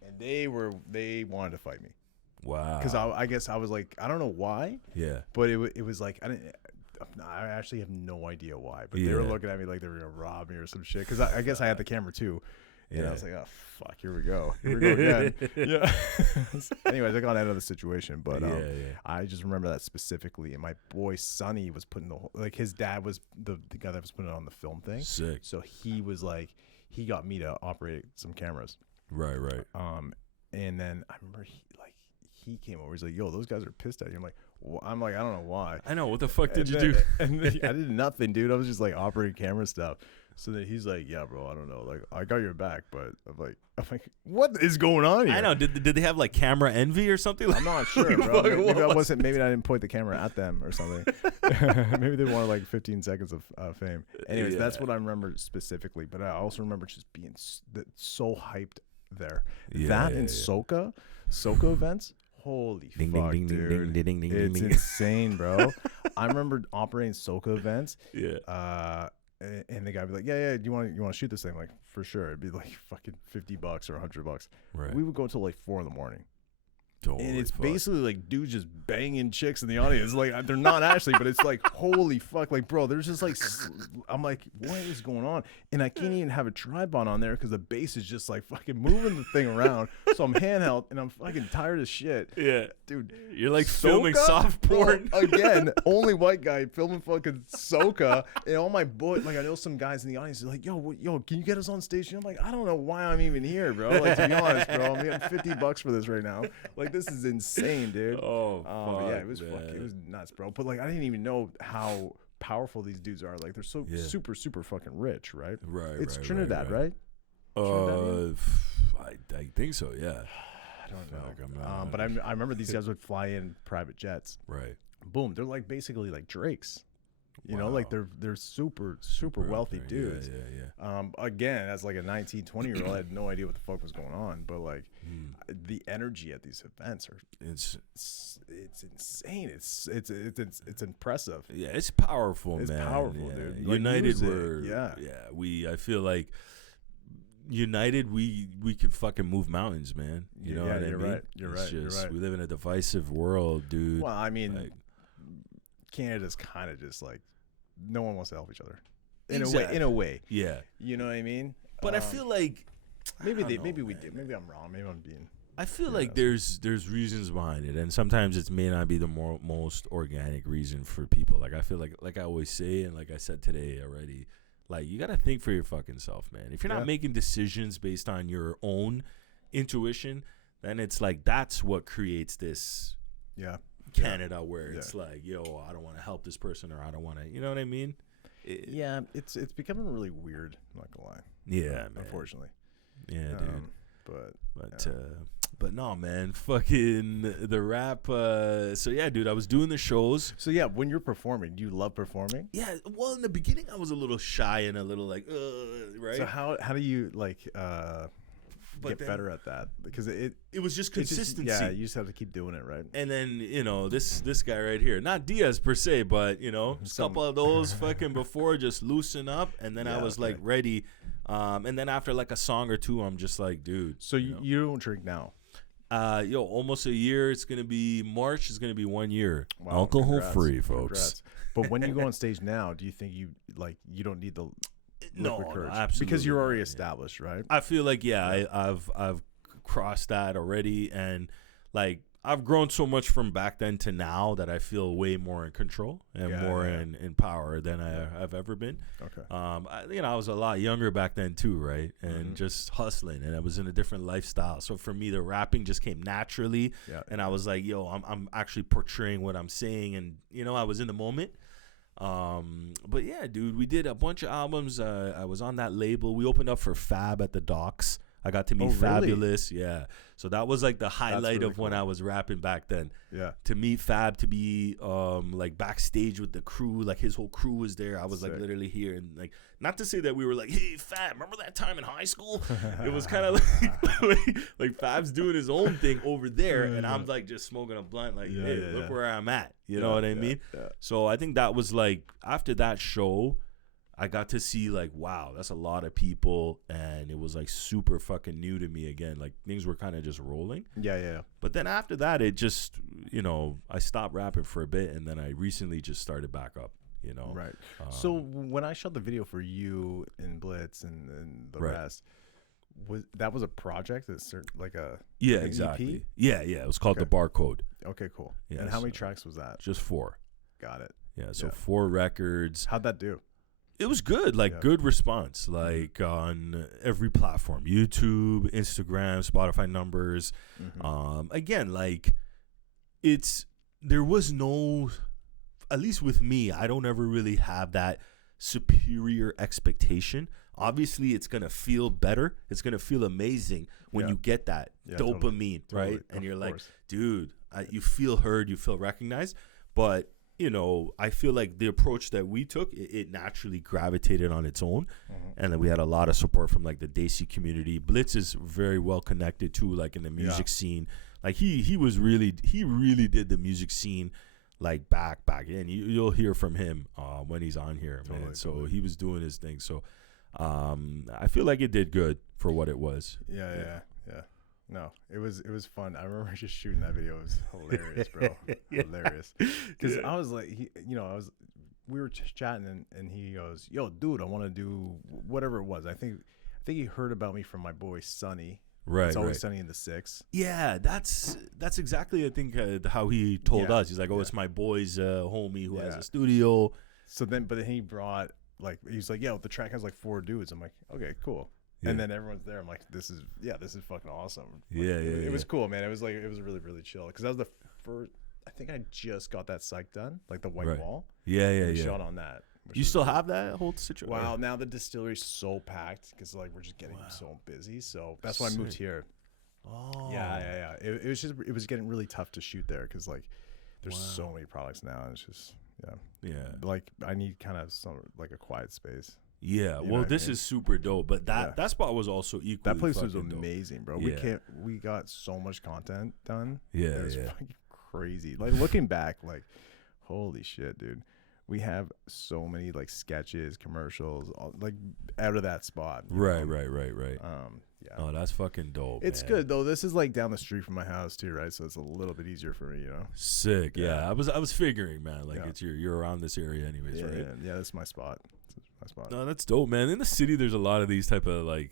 And they wanted to fight me. Wow. Because I guess I was like, I don't know why. Yeah. But it was like, I actually have no idea why. But they were looking at me like they were going to rob me or some shit. Because I guess I had the camera too. And I was like, oh, fuck, here we go again. Yeah. Anyways, I got out of the situation. But I just remember that specifically. And my boy Sonny was putting his dad was the guy that was putting it on the film thing. Sick. So he was like, he got me to operate some cameras. Right. And then I remember he came over. He's like, "Yo, those guys are pissed at you." I'm like, I don't know why. I know. What the fuck did you do? And then I did nothing, dude. I was just like operating camera stuff. So then he's like, "Yeah, bro, I don't know. Like, I got your back, but I'm like, what is going on here?" I know. Did they have like camera envy or something? I'm not sure, bro. Maybe I didn't point the camera at them or something. Maybe they wanted like 15 seconds of fame. Anyways, that's what I remember specifically. But I also remember just being so hyped there. Soca events. Holy fuck, dude. It's insane, bro. I remember operating Soca events. Yeah. And the guy would be like, yeah, you want to shoot this thing? Like, for sure. It'd be like fucking $50 or $100. Right. We would go till like 4 a.m. Holy and it's fuck. basically like dudes just banging chicks in the audience. Like, they're not actually, but it's like, holy fuck. Like, bro, there's just like, I'm like, what is going on? And I can't even have a tripod on there because the bass is just like fucking moving the thing around. So I'm handheld and I'm fucking tired as shit. Yeah. Dude. You're like filming soft porn. Bro, again, only white guy filming fucking Soca. And all my boys, like, I know some guys in the audience are like, yo, can you get us on stage? And I'm like, I don't know why I'm even here, bro. Like, to be honest, bro, I'm getting $50 for this right now. Like, this is insane, dude. Oh, fuck, yeah, it was nuts, bro. But like, I didn't even know how powerful these dudes are. Like, they're so super, super fucking rich, right? Right. It's Trinidad, right? I think so. Yeah. I don't know. Like I'm not, but I remember these guys would fly in private jets. right. Boom, they're like basically like Drakes. You know, Wow. like they're super wealthy up there. dudes. Yeah. Again, as like a 19, 20-year-old, I had no idea what the fuck was going on. But like Hmm. the energy at these events are It's insane. It's impressive. yeah, it's powerful, It's man. powerful, Yeah. dude. Like, United, use it. we're Yeah. I feel like united, we can fucking move mountains, man. You know what I you're mean? right. You're It's right. You're just, right. we live in a divisive world, dude. Well, I mean, Like, Canada's kind of just like no one wants to help each other. Exactly. In a way. yeah, You know what I mean? but I feel like maybe I don't know, maybe we man. did. Maybe I'm wrong. Maybe I'm being. I feel Yeah, like there's reasons behind it, and sometimes it may not be the most organic reason for people. Like I feel like I always say, and like I said today already, like you gotta think for your fucking self, man. If you're Yeah. not making decisions based on your own intuition, then it's like that's what creates this Yeah. Canada where Yeah. it's like, yo, I don't want to help this person, or I don't want to, you know what I mean? Yeah. It's becoming really weird. I'm not gonna lie. Yeah, man. Unfortunately. Yeah, dude. But But no, man, fucking the rap. So yeah, dude, I was doing the shows. so yeah, when you're performing, do you love performing? Yeah, well, in the beginning, I was a little shy and a little like, right? So how do you like get then- better at that? Because it was just it's just- consistency. yeah, you just have to keep doing it, right? And then, this guy right here, not Diaz per se, but, a couple of those fucking before, just loosen up. And then I Yeah, was okay. like ready. And then after like a song or two, I'm just like, dude. So you don't drink now. Almost a year. It's going to be March. It's going to be 1 year. Wow, Alcohol congrats, free, folks. congrats. But when you go on stage now, do you think you don't need the No, liquid courage? absolutely Because you're already not, yeah. established, right? I feel like I've crossed that already, and like I've grown so much from back then to now that I feel way more in control and more in power than I've ever been. Okay. I was a lot younger back then too, right? And just hustling, and I was in a different lifestyle. So for me, the rapping just came naturally, Yeah. and I was like, yo, I'm actually portraying what I'm saying, and I was in the moment. But yeah, dude, we did a bunch of albums. I was on that label. We opened up for Fab at the Docks. I got to meet Oh, really? Fabulous. Yeah. So that was like the highlight really of when cool. I was rapping back then. Yeah. To meet Fab, to be like backstage with the crew, like his whole crew was there. I was like Sick. literally here, and like not to say that we were like, hey Fab, remember that time in high school? It was kind of like Fab's doing his own thing over there, and I'm like just smoking a blunt, like, hey, look where I'm at. You know what I mean? Yeah. So I think that was like after that show, I got to see like, wow, that's a lot of people, and it was like super fucking new to me again. Like things were kind of just rolling. Yeah. But then after that, it just, I stopped rapping for a bit, and then I recently just started back up, Right. So when I shot the video for you and Blitz and the Right. rest, was a project that's like a Yeah, like an exactly. EP? Yeah. It was called Okay. The Barcode. Okay, cool. Yeah, and how many so- tracks was that? Just 4. Got it. Yeah, so Yeah. 4 records. How'd that do? It was good, like Yeah. good response, like on every platform, YouTube, Instagram, Spotify numbers. Again, like there was no, at least with me, I don't ever really have that superior expectation. Obviously, it's going to feel better. It's going to feel amazing when Yeah. you get that Yeah, dopamine, totally. right? Totally. And Of you're like, course. dude, you feel heard, you feel recognized. But, I feel like the approach that we took, it naturally gravitated on its own. And then we had a lot of support from like the Desi community. Blitz is very well connected too, like in the music scene. Like he really did the music scene like back in. You'll hear from him when he's on here, man. Totally, So totally. he was doing his thing. So I feel like it did good for what it was. Yeah. No, it was fun. I remember just shooting that video. It was hilarious, bro. Hilarious. Because I was like, we were just chatting, and he goes, "Yo, dude, I want to do whatever it was." I think he heard about me from my boy Sonny. Right, It's always right. Sunny in the Six. Yeah, that's exactly I think how he told Yeah, us. He's like, "Oh, yeah. it's my boy's homie who has Yeah. a studio." So then he brought he's like, "Yeah, the track has like 4 dudes." I'm like, "Okay, cool." Yeah. And then everyone's there. I'm like, "This is fucking awesome." Like, Yeah, It was yeah. cool, man. It was really really chill because that was the first. I think I just got that psych done, like the white Right. wall. Yeah, We yeah. shot on that. You still have that whole situation? Wow, now the distillery's so packed because like we're just getting so busy. So that's why I moved here. Oh. Yeah. It was getting really tough to shoot there because like there's so many products now. And it's just Yeah. Like I need kind of some like a quiet space. Yeah. You know Well, what I this mean? is super dope. But that spot was also equally. That place was fucking dope. amazing, bro. Yeah. We got so much content done. Yeah, It was yeah. fucking crazy. Like looking back, like holy shit, dude. We have so many like sketches, commercials, all, like out of that spot. you Right. know? Yeah. Oh, that's fucking dope. It's man. good though. This is like down the street from my house too, right? So it's a little bit easier for me, you know. Sick. Yeah. Yeah. I was figuring, man. Like Yeah. it's you're around this area anyways, Yeah, right? yeah, that's my spot. It's my spot. No, that's dope, man. In the city, there's a lot of these type of like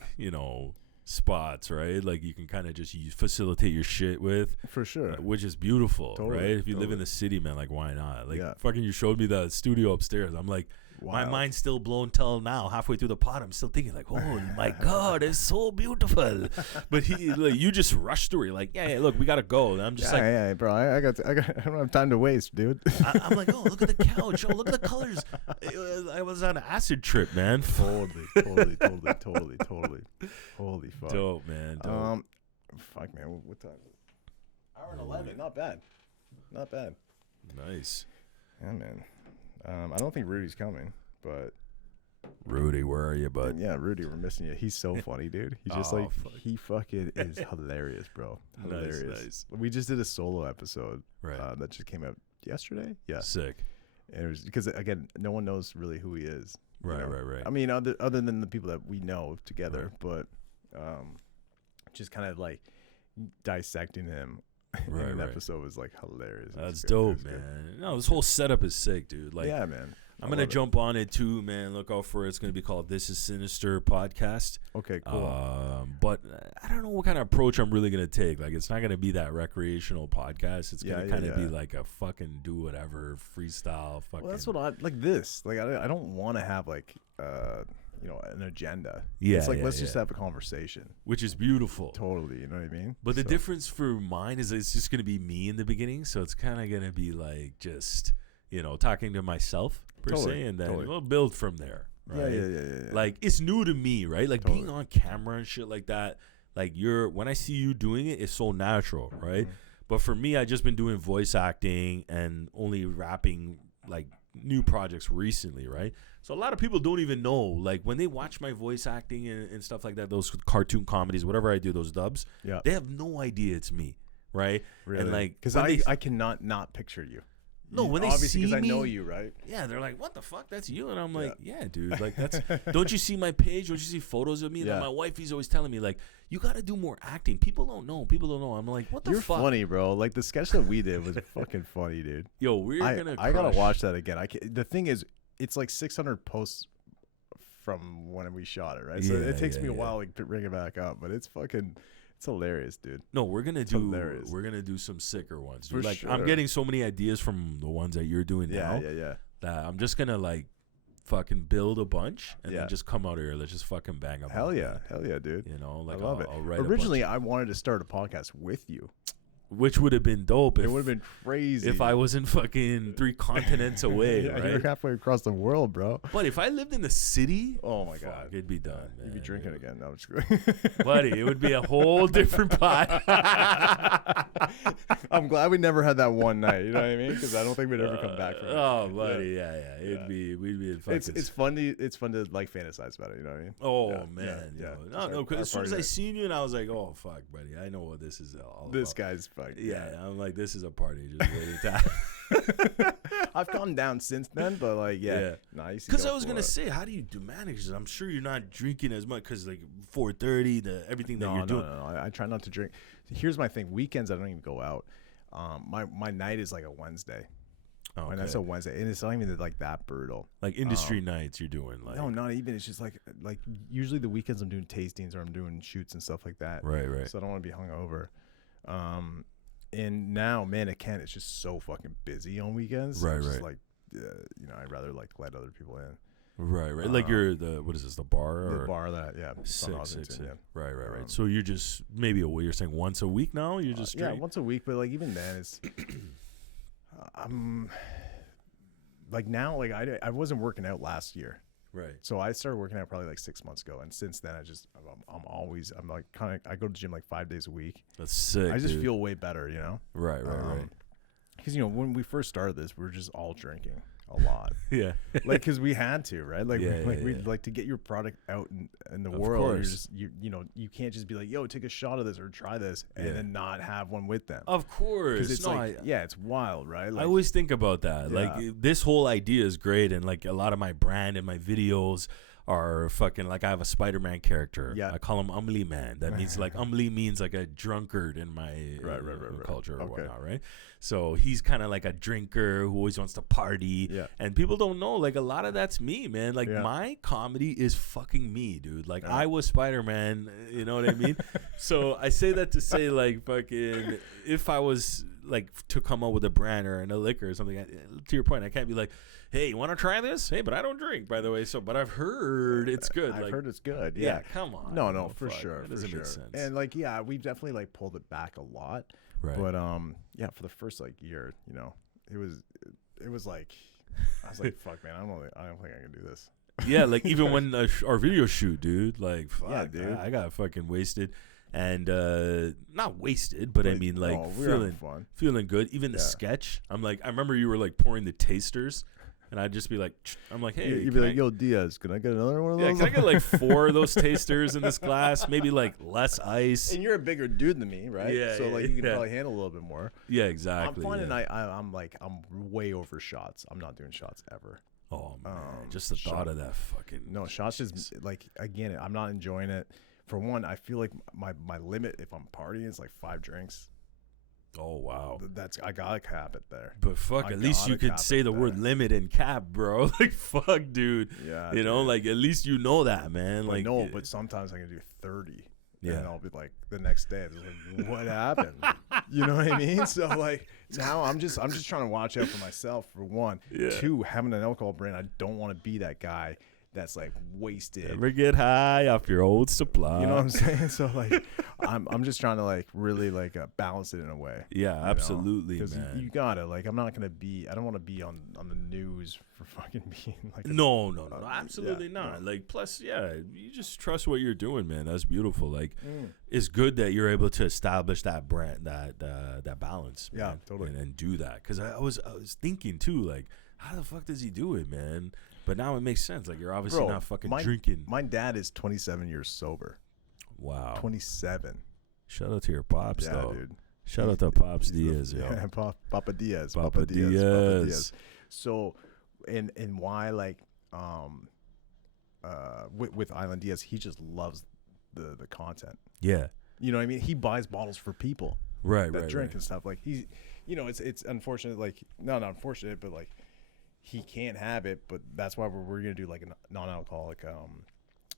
spots, right? Like you can kind of just facilitate your shit with, For sure. which is beautiful, Totally, right? If you live in totally. the city, man, like why not? Like Yeah. fucking, you showed me the studio upstairs. I'm like, my Wild. mind's still blown till now. Halfway through the pod, I'm still thinking like, oh my god, it's so beautiful. But you just rushed through. You're like, yeah, look, we gotta go. And I'm just like, yeah, bro. I don't have time to waste, dude. I'm like, oh, look at the couch. Oh, look at the colors. I was on an acid trip, man. totally. Holy fuck. Dope, man. Dope. Fuck, man. What time? Hour and 11. Not bad. Nice. Yeah, man. I don't think Rudy's coming, but Rudy, where are you, bud? yeah, Rudy, we're missing you. He's so funny, dude. He's just Oh, fuck. he fucking is hilarious, bro. Hilarious. Nice. We just did a solo episode Right. that just came out yesterday. Yeah, Sick. and it was because again, no one knows really who he is. you Right, know? right. I mean, other than the people that we know together, but just kind of like dissecting him Right, in an right. episode was like hilarious. It was That's good. It dope, was good. man. No, this whole setup is sick, dude. Like, Yeah, man. I'm gonna jump on it too, man. Look out for it. It's gonna be called "This Is Sinister" podcast. Okay, cool. But I don't know what kind of approach I'm really gonna take. Like, it's not gonna be that recreational podcast. It's gonna kind of be like a fucking do whatever freestyle. Fucking. Well, that's what I like. This like I don't want to have like an agenda. Yeah, it's like yeah, let's just yeah. have a conversation. Which is beautiful. Totally, you know what I mean? But the So- difference for mine is it's just gonna be me in the beginning, so it's kind of gonna be like just talking to myself per Totally, se, and then totally. we'll build from there. Right? Yeah. Like it's new to me, right? Like being Totally. on camera and shit like that. Like when I see you doing it, it's so natural, right? But for me, I just been doing voice acting and only rapping like new projects recently, right? So a lot of people don't even know, like when they watch my voice acting and stuff like that, those cartoon comedies, whatever I do, those dubs, Yeah. they have no idea it's me, right? Really? And like, because when they- I cannot not picture you. No, when they obviously see I know me- you, right? yeah, they're like, what the fuck? That's you? And I'm like, yeah, dude. Like, that's, don't you see my page? Don't you see photos of me? Yeah. Like, my wifey's always telling me, like, you got to do more acting. People don't know. I'm like, what the You're fuck? funny, bro. Like the sketch that we did was fucking funny, dude. Yo, we're going to I gotta watch that again. The thing is, it's like 600 posts from when we shot it, right? So Yeah, it takes me a yeah. while to bring it back up, but it's hilarious, dude. No, we're gonna hilarious. do some sicker ones. For Dude. Like I'm sure. getting so many ideas from the ones that you're doing now Yeah. that I'm just gonna like fucking build a bunch and Yeah. then just come out here. Let's just fucking bang them. Hell yeah, dude. Like I love it. I'll write a bunch. Originally, I wanted to start a podcast with you. which would have been dope. It would have been crazy if I wasn't fucking 3 continents away, yeah, right? you're halfway across the world, bro. But if I lived in the city, Oh my fuck, god, it'd be done, man. you'd be drinking again. No, I'm just kidding. Buddy, it would be a whole different pot. I'm glad we never had that one night. You know what I mean? Because I don't think we'd ever come back from it. Oh, buddy, yeah. We'd be in fucking. It's fun to like fantasize about it. You know what I mean? Oh Yeah, man, yeah. yo. No, because Our as soon as party I night. seen you, and I was like, oh fuck, buddy, I know what this is all This about. guy's fucking. Yeah, I'm like, this is a party just waiting to. I've calmed down since then, but like, yeah. Nice. Because I was gonna say, how do you do manage this? I'm sure you're not drinking as much because like 4:30, everything that you're doing. No. I try not to drink. Here's my thing. Weekends, I don't even go out. My night is like a Wednesday. Oh, And that's a Wednesday, and it's not even like that brutal. like industry nights you're doing, like No, not even. It's just like usually the weekends I'm doing tastings or I'm doing shoots and stuff like that. right. So I don't want to be hungover. And now, man, it's just so fucking busy on weekends. Right, It's just right. like, I'd rather like let other people in. Right. Like you're what is this? The bar The or bar that, yeah. it's on sick. Ossington, yeah. Right. Um, So you're just maybe you're saying once a week now. You're just yeah, straight? once a week, but like even then, it's like now, like I wasn't working out last year. Right. So I started working out probably like 6 months ago, and since then I'm like kind of I go to the gym like 5 days a week. That's sick. I just dude. feel way better, you know. Right. Because when we first started this, we were just all drinking a lot. Yeah. Like because we had to, right? Like Yeah, we yeah. like to get your product out in the Of world. You're course. just you can't just be like, yo, take a shot of this or try this, and Yeah. then not have one with them. Of course. Because it's No, like it's wild, right? Like, I always think about that. Yeah. Like this whole idea is great, and like a lot of my brand and my videos are fucking like I have a Spider-Man character. Yeah. I call him Umli Man. That means like Umli means like a drunkard in my Right. culture or Okay. whatnot, right? So he's kind of like a drinker who always wants to party. Yeah. And people don't know, like a lot of that's me, man. Like Yeah. my comedy is fucking me, dude. Like Yeah. I was Spider-Man, you know what I mean? So I say that to say like fucking if I was like to come up with a brand or a liquor or something, to your point, I can't be like, hey, you want to try this? Hey, but I don't drink, by the way. So, but I've heard it's good. I've like, heard it's good. yeah, Yeah. come on. No, What for the fuck? sure. That For doesn't sure. make sense. And like, yeah, we've definitely like pulled it back a lot. Right. But yeah, for the first like year, you know, it was like I was like, fuck, man, I don't think I can do this. Yeah, like even when our video shoot, dude, like, fuck, Yeah, dude. I got fucking wasted. And not wasted, but I mean, like, we were having fun. feeling good. Even the Yeah. sketch, I'm like, I remember you were like pouring the tasters, and I'd just be like, I'm like, hey, You'd be can like, I- yo, Diaz, can I get another one of yeah, those? can I get like 4 of those tasters in this glass? Maybe like less ice. And you're a bigger dude than me, right? Yeah, So yeah, like you can yeah. probably handle a little bit more. Yeah, exactly. I'm finding yeah. I'm way over shots. I'm not doing shots ever. Oh man, Um, just the thought shot- of that fucking No, shots just like again, I'm not enjoying it. For one, I feel like my limit if I'm partying is like 5 drinks. Oh wow. That's I gotta cap it there. But fuck, I at least you gotta could cap say it the word there. limit and cap, bro. Like fuck, dude. Yeah, You know, dude. like at least you know that, man. But Like no, but sometimes I can do 30. Yeah. And I'll be like the next day, it's like, what happened? You know what I mean? So like now I'm just trying to watch out for myself for one. Yeah. 2, having an alcohol brand, I don't want to be that guy that's like wasted. never get high off your old supply. You know what I'm saying? So like I'm just trying to like really like balance it in a way. Yeah, absolutely, Because man. you gotta like I'm not gonna be I don't want to be on the news for fucking being like No, absolutely yeah, not. no. Like, plus, yeah, you just trust what you're doing, man. That's beautiful. Like, Mm. it's good that you're able to establish that brand, that balance. Yeah, man, totally. and do that. Because I was thinking too, like, how the fuck does he do it, man? But now it makes sense. Like, you're obviously Bro, not fucking my- drinking. My dad is 27 years sober. Wow. 27. Shout out to your pops, Yeah, though. dude. Shout out to Pops He's the- Diaz, yo. Yeah, Papa Diaz. Papa Papa Diaz. Diaz. So, and why like with Island Diaz, he just loves the content. Yeah. You know what I mean? He buys bottles for people Right, that right, drink right. and stuff. Like he's, you know, it's unfortunate. Like not unfortunate, but like he can't have it. But that's why we're gonna do like a non-alcoholic,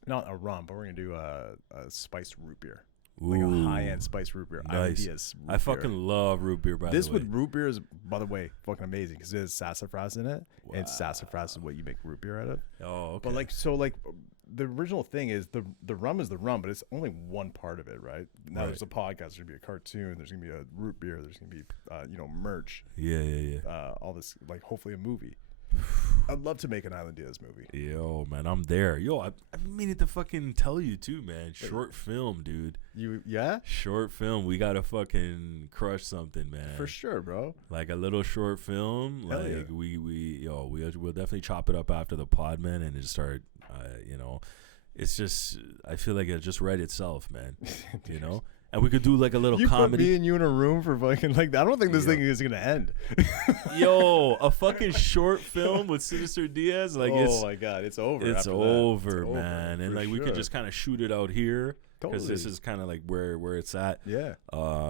not a rum, but we're gonna do a spiced root beer. Like a Ooh, high-end spiced root beer. Island nice. Diaz root I beer. fucking love root beer, by This the way. with root beer is, by the way, fucking amazing because there's sassafras in it, and sassafras is what you make root beer out of. Oh, okay. But like, so like, the original thing is the rum is the rum, but it's only one part of it, right? Now Right. there's a podcast, there's gonna be a cartoon, there's gonna be a root beer, there's gonna be you know, merch, yeah. all this, like hopefully a movie. I'd love to make an Island Diaz movie. Yo, man, I'm there. Yo, I've meaning to fucking tell you too, man. Short film, dude. Yeah, Short film. We gotta fucking crush something, man. for sure, bro. Like a little short film. Hell Like yeah. we'll definitely chop it up after the pod, man, and just start. You know, it's just I feel like it just write itself, man. You know, and we could do like a little You put comedy. me and you in a room for fucking like I don't think this Yeah. thing is gonna end. Yo, a fucking short film with Sinister Diaz, like oh my god, it's over. it's after that. over, It's man. And for like we could sure. just kind of shoot it out here because this Totally. is kind of like where it's at Yeah.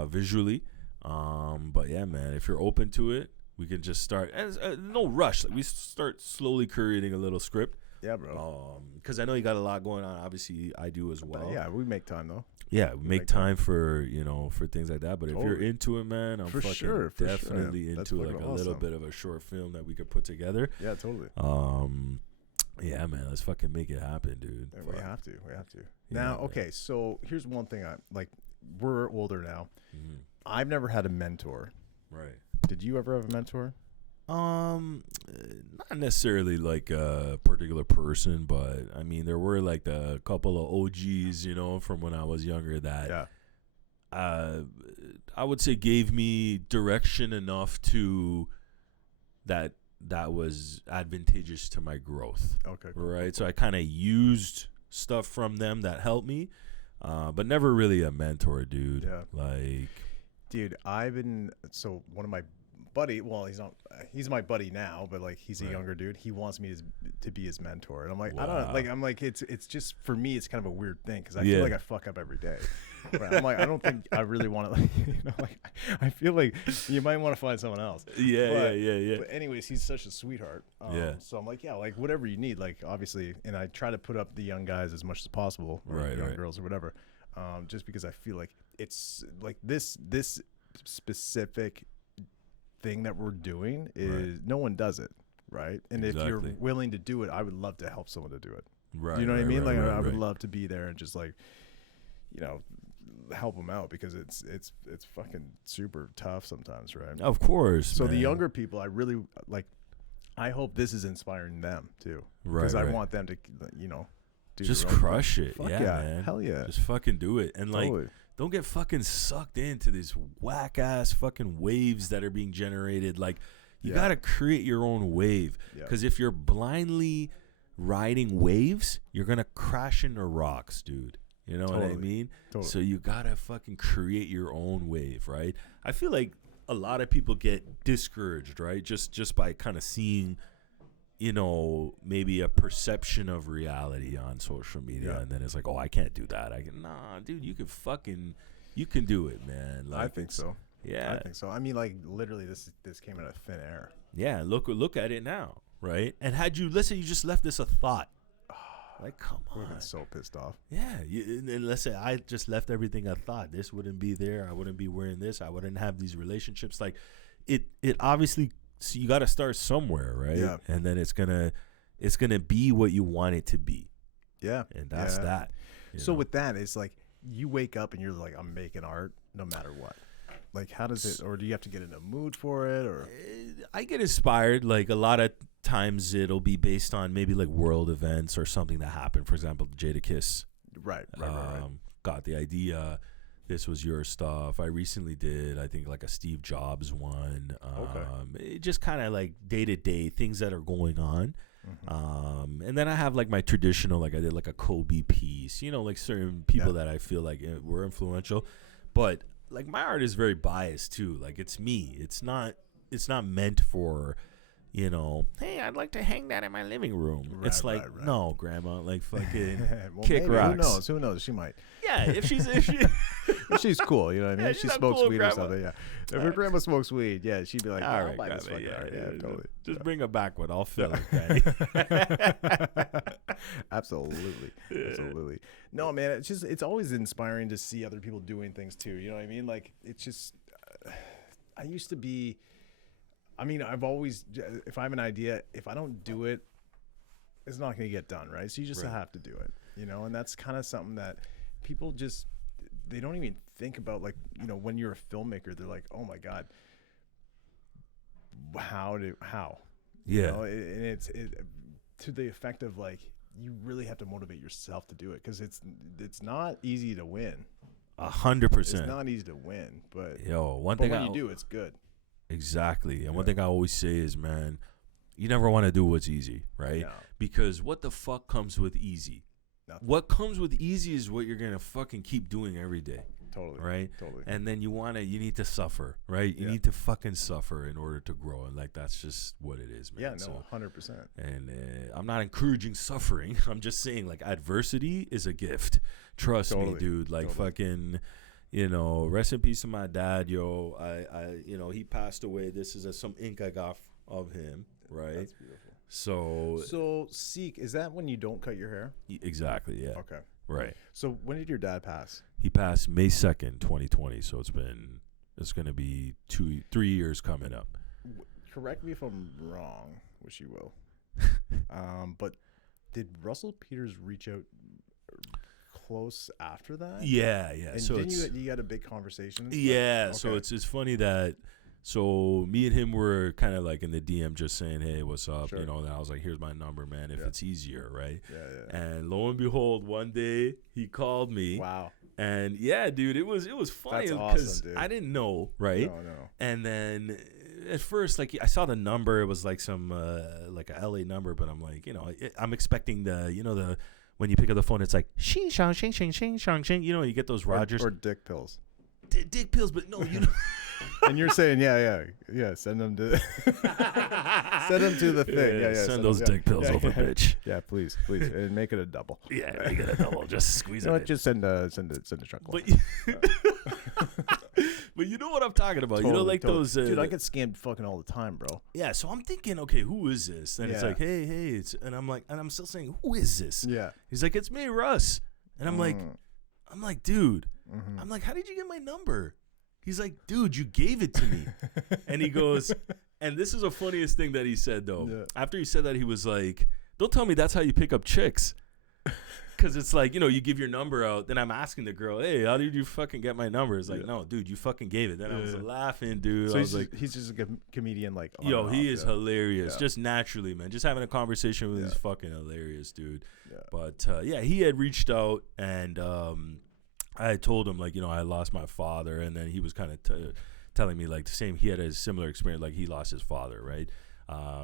visually. But yeah, man, if you're open to it, we can just start. And no rush. Like we start slowly curating a little script. Yeah, bro. Because I know you got a lot going on. Obviously, I do as well. But yeah, we make time though. Yeah, we make make time. time for for things like that. But if you're Totally. into it, man, I'm For fucking sure, for sure. definitely That's into like fucking a little awesome. bit of a short film that we could put together. Yeah, totally. Yeah, man, let's fucking make it happen, dude. Yeah, we Fuck. have to. We have to. Yeah, Now, man. okay, so here's one thing I like. We're older now. Mhm. I've never had a mentor. Right. Did you ever have a mentor? Not necessarily like a particular person, but I mean, there were like a couple of OGs, you know, from when I was younger that, I would say gave me direction enough to that was advantageous to my growth. Okay. Cool. Right. So I kind of used stuff from them that helped me, but never really a mentor, dude. Yeah. Like, dude, one of my buddy, well, he's my buddy now, but like he's a younger dude. He wants me to be his mentor, and I'm like, I don't like. I'm like, it's just for me, it's kind of a weird thing because I feel like I fuck up every day. Right? I'm like, I don't think I really want to, like, you know, like I feel like you might want to find someone else. Yeah. But anyways, he's such a sweetheart. So I'm like, yeah, like whatever you need, like obviously, and I try to put up the young guys as much as possible, or young girls or whatever, just because I feel like it's like this specific thing that we're doing is no one does it, right? And if you're willing to do it, I would love to help someone to do it. Right. You know what I mean? Like I would love to be there and just like, you know, help them out because it's fucking super tough sometimes, right? Of course. So the younger people, I really like. I hope this is inspiring them too, because I want them to, you know, just crush it. Yeah, man. Hell yeah. Just fucking do it. And like, don't get fucking sucked into these whack ass fucking waves that are being generated. Like, you got to create your own wave. Because if you're blindly riding waves, you're going to crash into rocks, dude. You know what I mean? So you got to fucking create your own wave, right? I feel like a lot of people get discouraged, right? Just by kind of seeing, you know, maybe a perception of reality on social media, and then it's like, oh, I can't do that. Nah, dude, you can do it, man. Like, I think so. Yeah, I think so. I mean, like literally, this came out of thin air. Yeah, look at it now, right? And had you listened, you just left this a thought. Like, come on. We've been so pissed off. Yeah, and let's say I just left everything a thought. This wouldn't be there. I wouldn't be wearing this. I wouldn't have these relationships. Like, it obviously. So you got to start somewhere, right? Yeah. And then it's gonna be what you want it to be. Yeah. And that's that. So with that, it's like you wake up and you're like, I'm making art no matter what. Like, how does it, or do you have to get in a mood for it, or? I get inspired. Like, a lot of times it'll be based on maybe like world events or something that happened. For example, Jadakiss. Right. Got the idea. This was your stuff. I recently did, I think, like a Steve Jobs one. It just kind of like day-to-day things that are going on. And then I have like my traditional, like I did like a Kobe piece, you know, like certain people that I feel like were influential. But like my art is very biased too. Like it's me. It's not meant for, you know, hey, I'd like to hang that in my living room. It's like, no, grandma, like fucking kick rocks. Who knows? She might. Yeah, if she's cool, you know what I mean? If she smokes weed grandma. or something, If her grandma smokes weed, she'd be like, all I'll right, buy this fucking art. Yeah, totally. Just bring her back one. I'll fill it, Absolutely. No, man, it's always inspiring to see other people doing things too. You know what I mean? Like, it's just, I used to be, I mean, I've always, if I have an idea, if I don't do it, it's not going to get done, right? So you just have to do it, you know? And that's kind of something that people just, they don't even think about. Like, you know, when you're a filmmaker, they're like, oh my God, how? Yeah. You know? And it's to the effect of like, you really have to motivate yourself to do it, because it's not easy to win. 100%. It's not easy to win, but one thing when you do, it's good. Exactly. And one thing I always say is, man, you never want to do what's easy, right? No. Because what the fuck comes with easy? Nothing. What comes with easy is what you're going to fucking keep doing every day. Totally. Right? Totally. And then you need to suffer, right? You need to fucking suffer in order to grow. And like, that's just what it is, man. Yeah, no, 100%. And I'm not encouraging suffering. I'm just saying, like, adversity is a gift. Trust me, dude. Like, fucking, you know, rest in peace to my dad, yo. I you know, he passed away. This is some ink I got of him, right? That's beautiful. So Seek, is that when you don't cut your hair? Exactly, yeah. Okay. Right. So when did your dad pass? He passed May 2nd, 2020. So it's going to be 3 years coming up. Correct me if I'm wrong, which you will. But did Russell Peters reach out close after that? Yeah. And so didn't you had a big conversation? Yeah. Okay. So it's funny that. So me and him were kind of like in the DM just saying, hey, what's up? Sure. You know, and I was like, here's my number, man, if it's easier, right? Yeah. And lo and behold, one day he called me. Wow. And yeah, dude, it was funny That's because awesome, dude. I didn't know, right? No. And then at first, like, I saw the number, it was like some like a LA number, but I'm like, you know, I'm expecting the when you pick up the phone, it's like shing shang shing shing shing shang shing. You know, you get those Rogers or dick pills. Dick pills, but no, you know. And you're saying, yeah, send them to send them to the thing. Yeah. Send those dick pills over, bitch. Yeah, please, and make it a double. Yeah, make it a double. Just squeeze You know it. what? Just send a truckload. But you know what I'm talking about. Totally, you know, like those. Dude, I get scammed fucking all the time, bro. Yeah, so I'm thinking, okay, who is this? And it's like, hey, and I'm still saying, who is this? Yeah. He's like, it's me, Russ. And I'm like, dude. I'm like, how did you get my number? He's like, dude, you gave it to me. And he goes, and this is the funniest thing that he said, though. Yeah. After he said that, he was like, don't tell me that's how you pick up chicks. Because it's like, you know, you give your number out. Then I'm asking the girl, hey, how did you fucking get my number? It's like, no, dude, you fucking gave it. Then I was laughing, dude. So I was like, he's just a comedian, like, yo, he is hilarious. Yeah. Just naturally, man. Just having a conversation with him is fucking hilarious, dude. Yeah. But, he had reached out, and I told him, like, you know, I lost my father, and then he was kind of telling me, like, the same. He had a similar experience, like, he lost his father, right?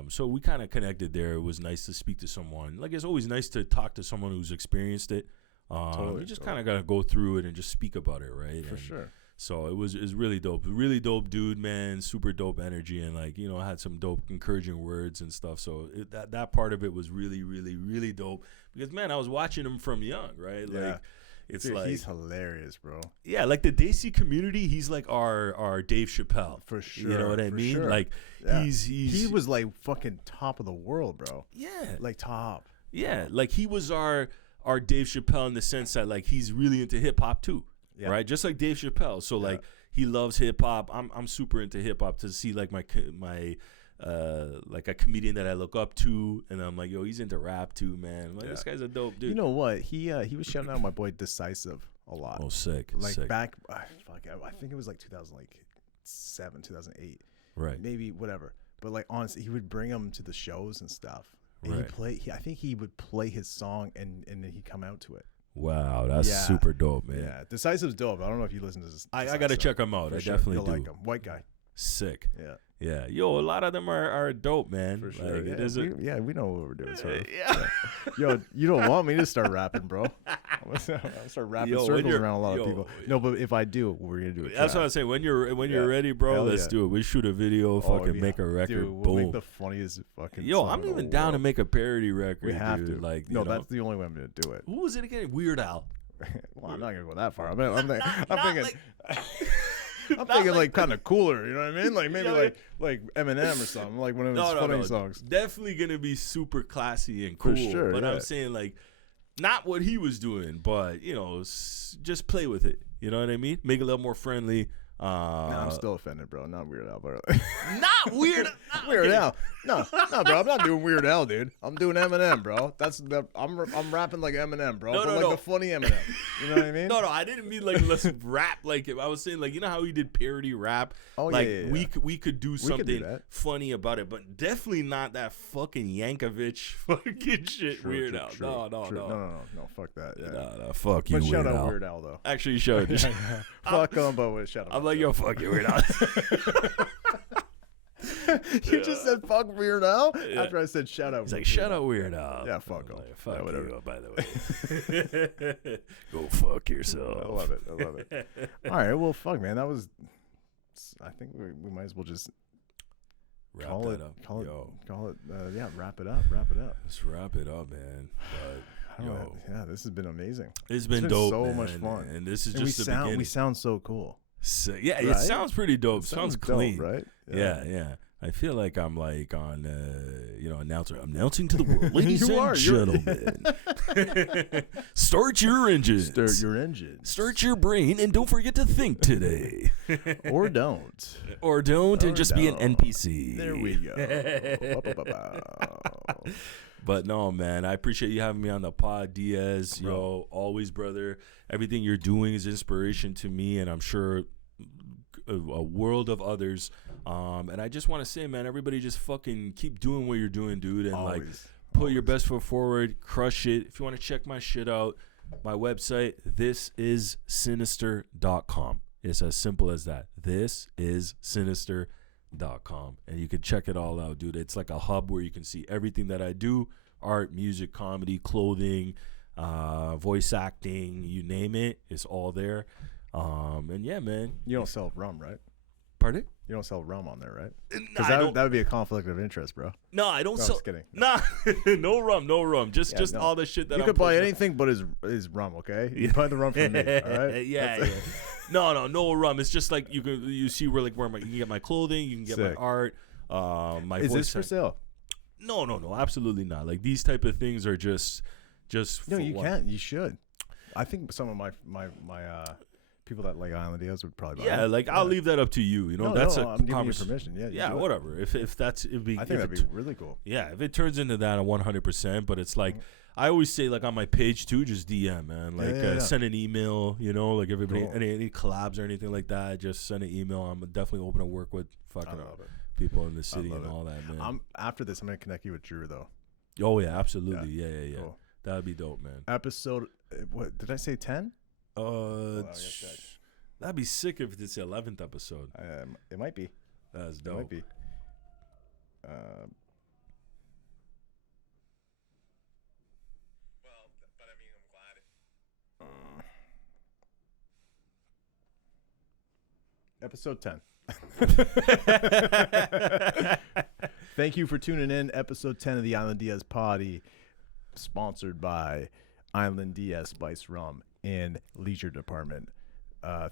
So we kind of connected there. It was nice to speak to someone. Like, it's always nice to talk to someone who's experienced it. You just kind of got to go through it and just speak about it, right? For sure. So it was really dope. Really dope dude, man. Super dope energy, and, like, you know, had some dope encouraging words and stuff. So that part of it was really, really, really dope. Because, man, I was watching him from young, right? Yeah. Like, it's Dude, like, he's hilarious, bro. yeah, like the Desi community, he's like our Dave Chappelle. For sure. You know what I mean? Sure. Like, Yeah. he was like fucking top of the world, bro. yeah. Like top. Yeah, like he was our Dave Chappelle in the sense that, like, he's really into hip hop too, right? Just like Dave Chappelle. So like he loves hip hop. I'm super into hip hop. To see like my like a comedian that I look up to, and I'm like, yo, he's into rap too, man. I'm like, this guy's a dope dude. You know what? He was shouting out my boy Decisive a lot. Oh, sick. Like sick. back, I think it was like 2007, 2008, right? Maybe whatever. But like honestly, he would bring him to the shows and stuff. And Right. I think he would play his song and then he'd come out to it. Wow, that's super dope, man. Yeah, Decisive's dope. I don't know if you listen to this. I gotta check him out. For I sure. definitely You'll do. like him. White guy. Sick. Yeah. Yeah. Yo, a lot of them are dope, man. For sure. Like, Yeah, we know what we're doing. Sort of. Yeah. Yo, you don't want me to start rapping, bro. I'm gonna start rapping circles around a lot of people. No, but if I do, we're gonna do it. That's what I'm saying. When you're ready, bro, Hell let's do it. We shoot a video, fucking make a record, Dude, we'll boom. make the funniest fucking. Yo, song I'm in the even down to world. make a parody record. We have dude. to. Like, no, you know? that's the only way I'm gonna do it. Who was it again? Weird Al. Well, I'm not gonna go that far. I'm thinking. Like, I'm thinking like kind of cooler, you know what I mean? Like maybe Yeah, like Eminem or something, like one of his funny songs. Definitely gonna be super classy and cool. For sure, but yeah. I'm saying, like, not what he was doing, but, you know, just play with it. You know what I mean? Make it a little more friendly. Nah, I'm still offended, bro. Not Weird Al, bro. Not Weird. Weird Al. No, bro. I'm not doing Weird Al, dude. I'm doing Eminem, bro. I'm rapping like Eminem, bro. No, but no, like no. the funny Eminem. You know what I mean? No, I didn't mean like let's rap like him. I was saying, like, you know how he did parody rap? Oh, like, yeah. we could do We could something do that. funny about it, but definitely not that fucking Yankovic fucking shit. Weird Al. No. Fuck that. Yeah. No, fuck you, But shout Weird out Al. Weird Al though. Actually, shout out. Fuck him, but shout out. I'm like, yo, fuck you, Weird Al. You just said fuck Weird Al after I said shout out. He's like, shout out Weird Al. Yeah, fuck him. Like, fuck Yeah, whatever. you, by the way. Go fuck yourself. I love it. All right, well, fuck, man. That was. I think we might as well just Wrap call that it. up. Call it. Yo, Call it. Yeah, wrap it up. let's wrap it up, man. But, yo, Yeah, this has been amazing. it's been been dope, so man. much fun. And this is And just the beginning. we sound so cool. So, yeah, Right? it sounds pretty dope. It Sounds dope, clean, right? Yeah. I feel like I'm like on, announcing to the world, ladies You and are, you're- gentlemen. Start your engines. Start your engines. Start your brain, and don't forget to think today. Or don't. Or don't, and Or just be an don't. NPC. There we go. But no, man, I appreciate you having me on the pod, Diaz. Bro. Yo, always, brother. Everything you're doing is inspiration to me, and I'm sure a world of others And I just want to say, man, everybody just fucking keep doing what you're doing, dude, and like Always. put your best foot forward, crush it. If you want to check my shit out, my website, thisissinister.com. It's as simple as that. Thisissinister.com. And you can check it all out, dude. It's like a hub where you can see everything that I do: art, music, comedy, clothing, voice acting, you name it. It's all there. And yeah, man. You don't sell rum, right? Pardon? You don't sell rum on there, right? Nah, Because that would be a conflict of interest, bro. No, I don't No, I'm sell. just kidding. Nah, no rum. Just No. all the shit that You I'm could buy pushing. anything but his rum, okay? You buy the rum from me, all right? Yeah, That's yeah. it. No rum. It's just like you see where like where you can get my clothing, you can get Sick. my art, my Is voice. this for sale? No, absolutely not. Like these type of things are just No, for you one. can't. You should. I think some of my people that like Island Diaz would probably buy Yeah, it. like I'll leave that up to you. You know, No, that's no, a I'm giving you conversation. permission. Yeah, you Yeah, do it. whatever. If that's it'd be, I if think it that'd be really cool. Yeah, if it turns into that, 100%. But it's like I always say, like on my page too, just DM, man. Like Yeah. send an email. You know, like everybody, Cool. any collabs or anything like that, just send an email. I'm definitely open to work with I fucking love it. people in the city love and it. all that, man. After this, I'm gonna connect you with Drew though. Oh yeah, absolutely. Yeah. Cool. That'd be dope, man. Episode. What did I say? 10? Uh, I gotta check. that'd be sick if it's the 11th episode. It might be. That's It dope. might be. Well, but I mean, I'm glad Episode 10. Thank you for tuning in. Episode 10 of the Island Diaz Potty, sponsored by Island Diaz Spice Rum and Leisure Department.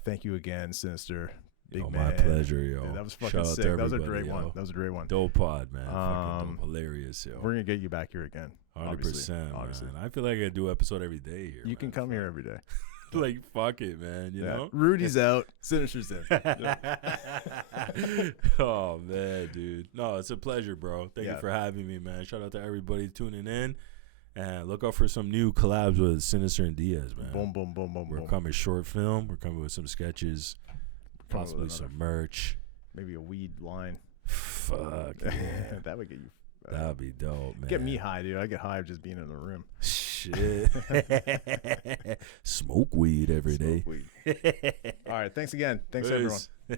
Thank you again, Sinister. Big man. My pleasure, yo. Dude, that was fucking Shout out sick. to That was a everybody, great one. yo. That was a great one. Dope pod, man. Fucking dope. Um, Hilarious, yo. We're gonna get you back here again. 100%, obviously. man. I feel like I do episode every day here. You can man. come here every day. Like, fuck it, man. You know? Rudy's out. Sinister's in. Oh, man, dude. No, it's a pleasure, bro. Thank you Yeah. for having me, man. Shout out to everybody tuning in. And look out for some new collabs with Sinister and Diaz, man. Boom, boom, boom, boom, We're boom. coming short film. We're coming with some sketches, Coming with possibly another- some merch. Maybe a weed line. Fuck, yeah. That would get you. That'd be dope, man. Get me high, dude. I get high just being in the room. Shit. Smoke weed every day. Smoke weed. All right. Thanks again. Thanks, everyone. Peace.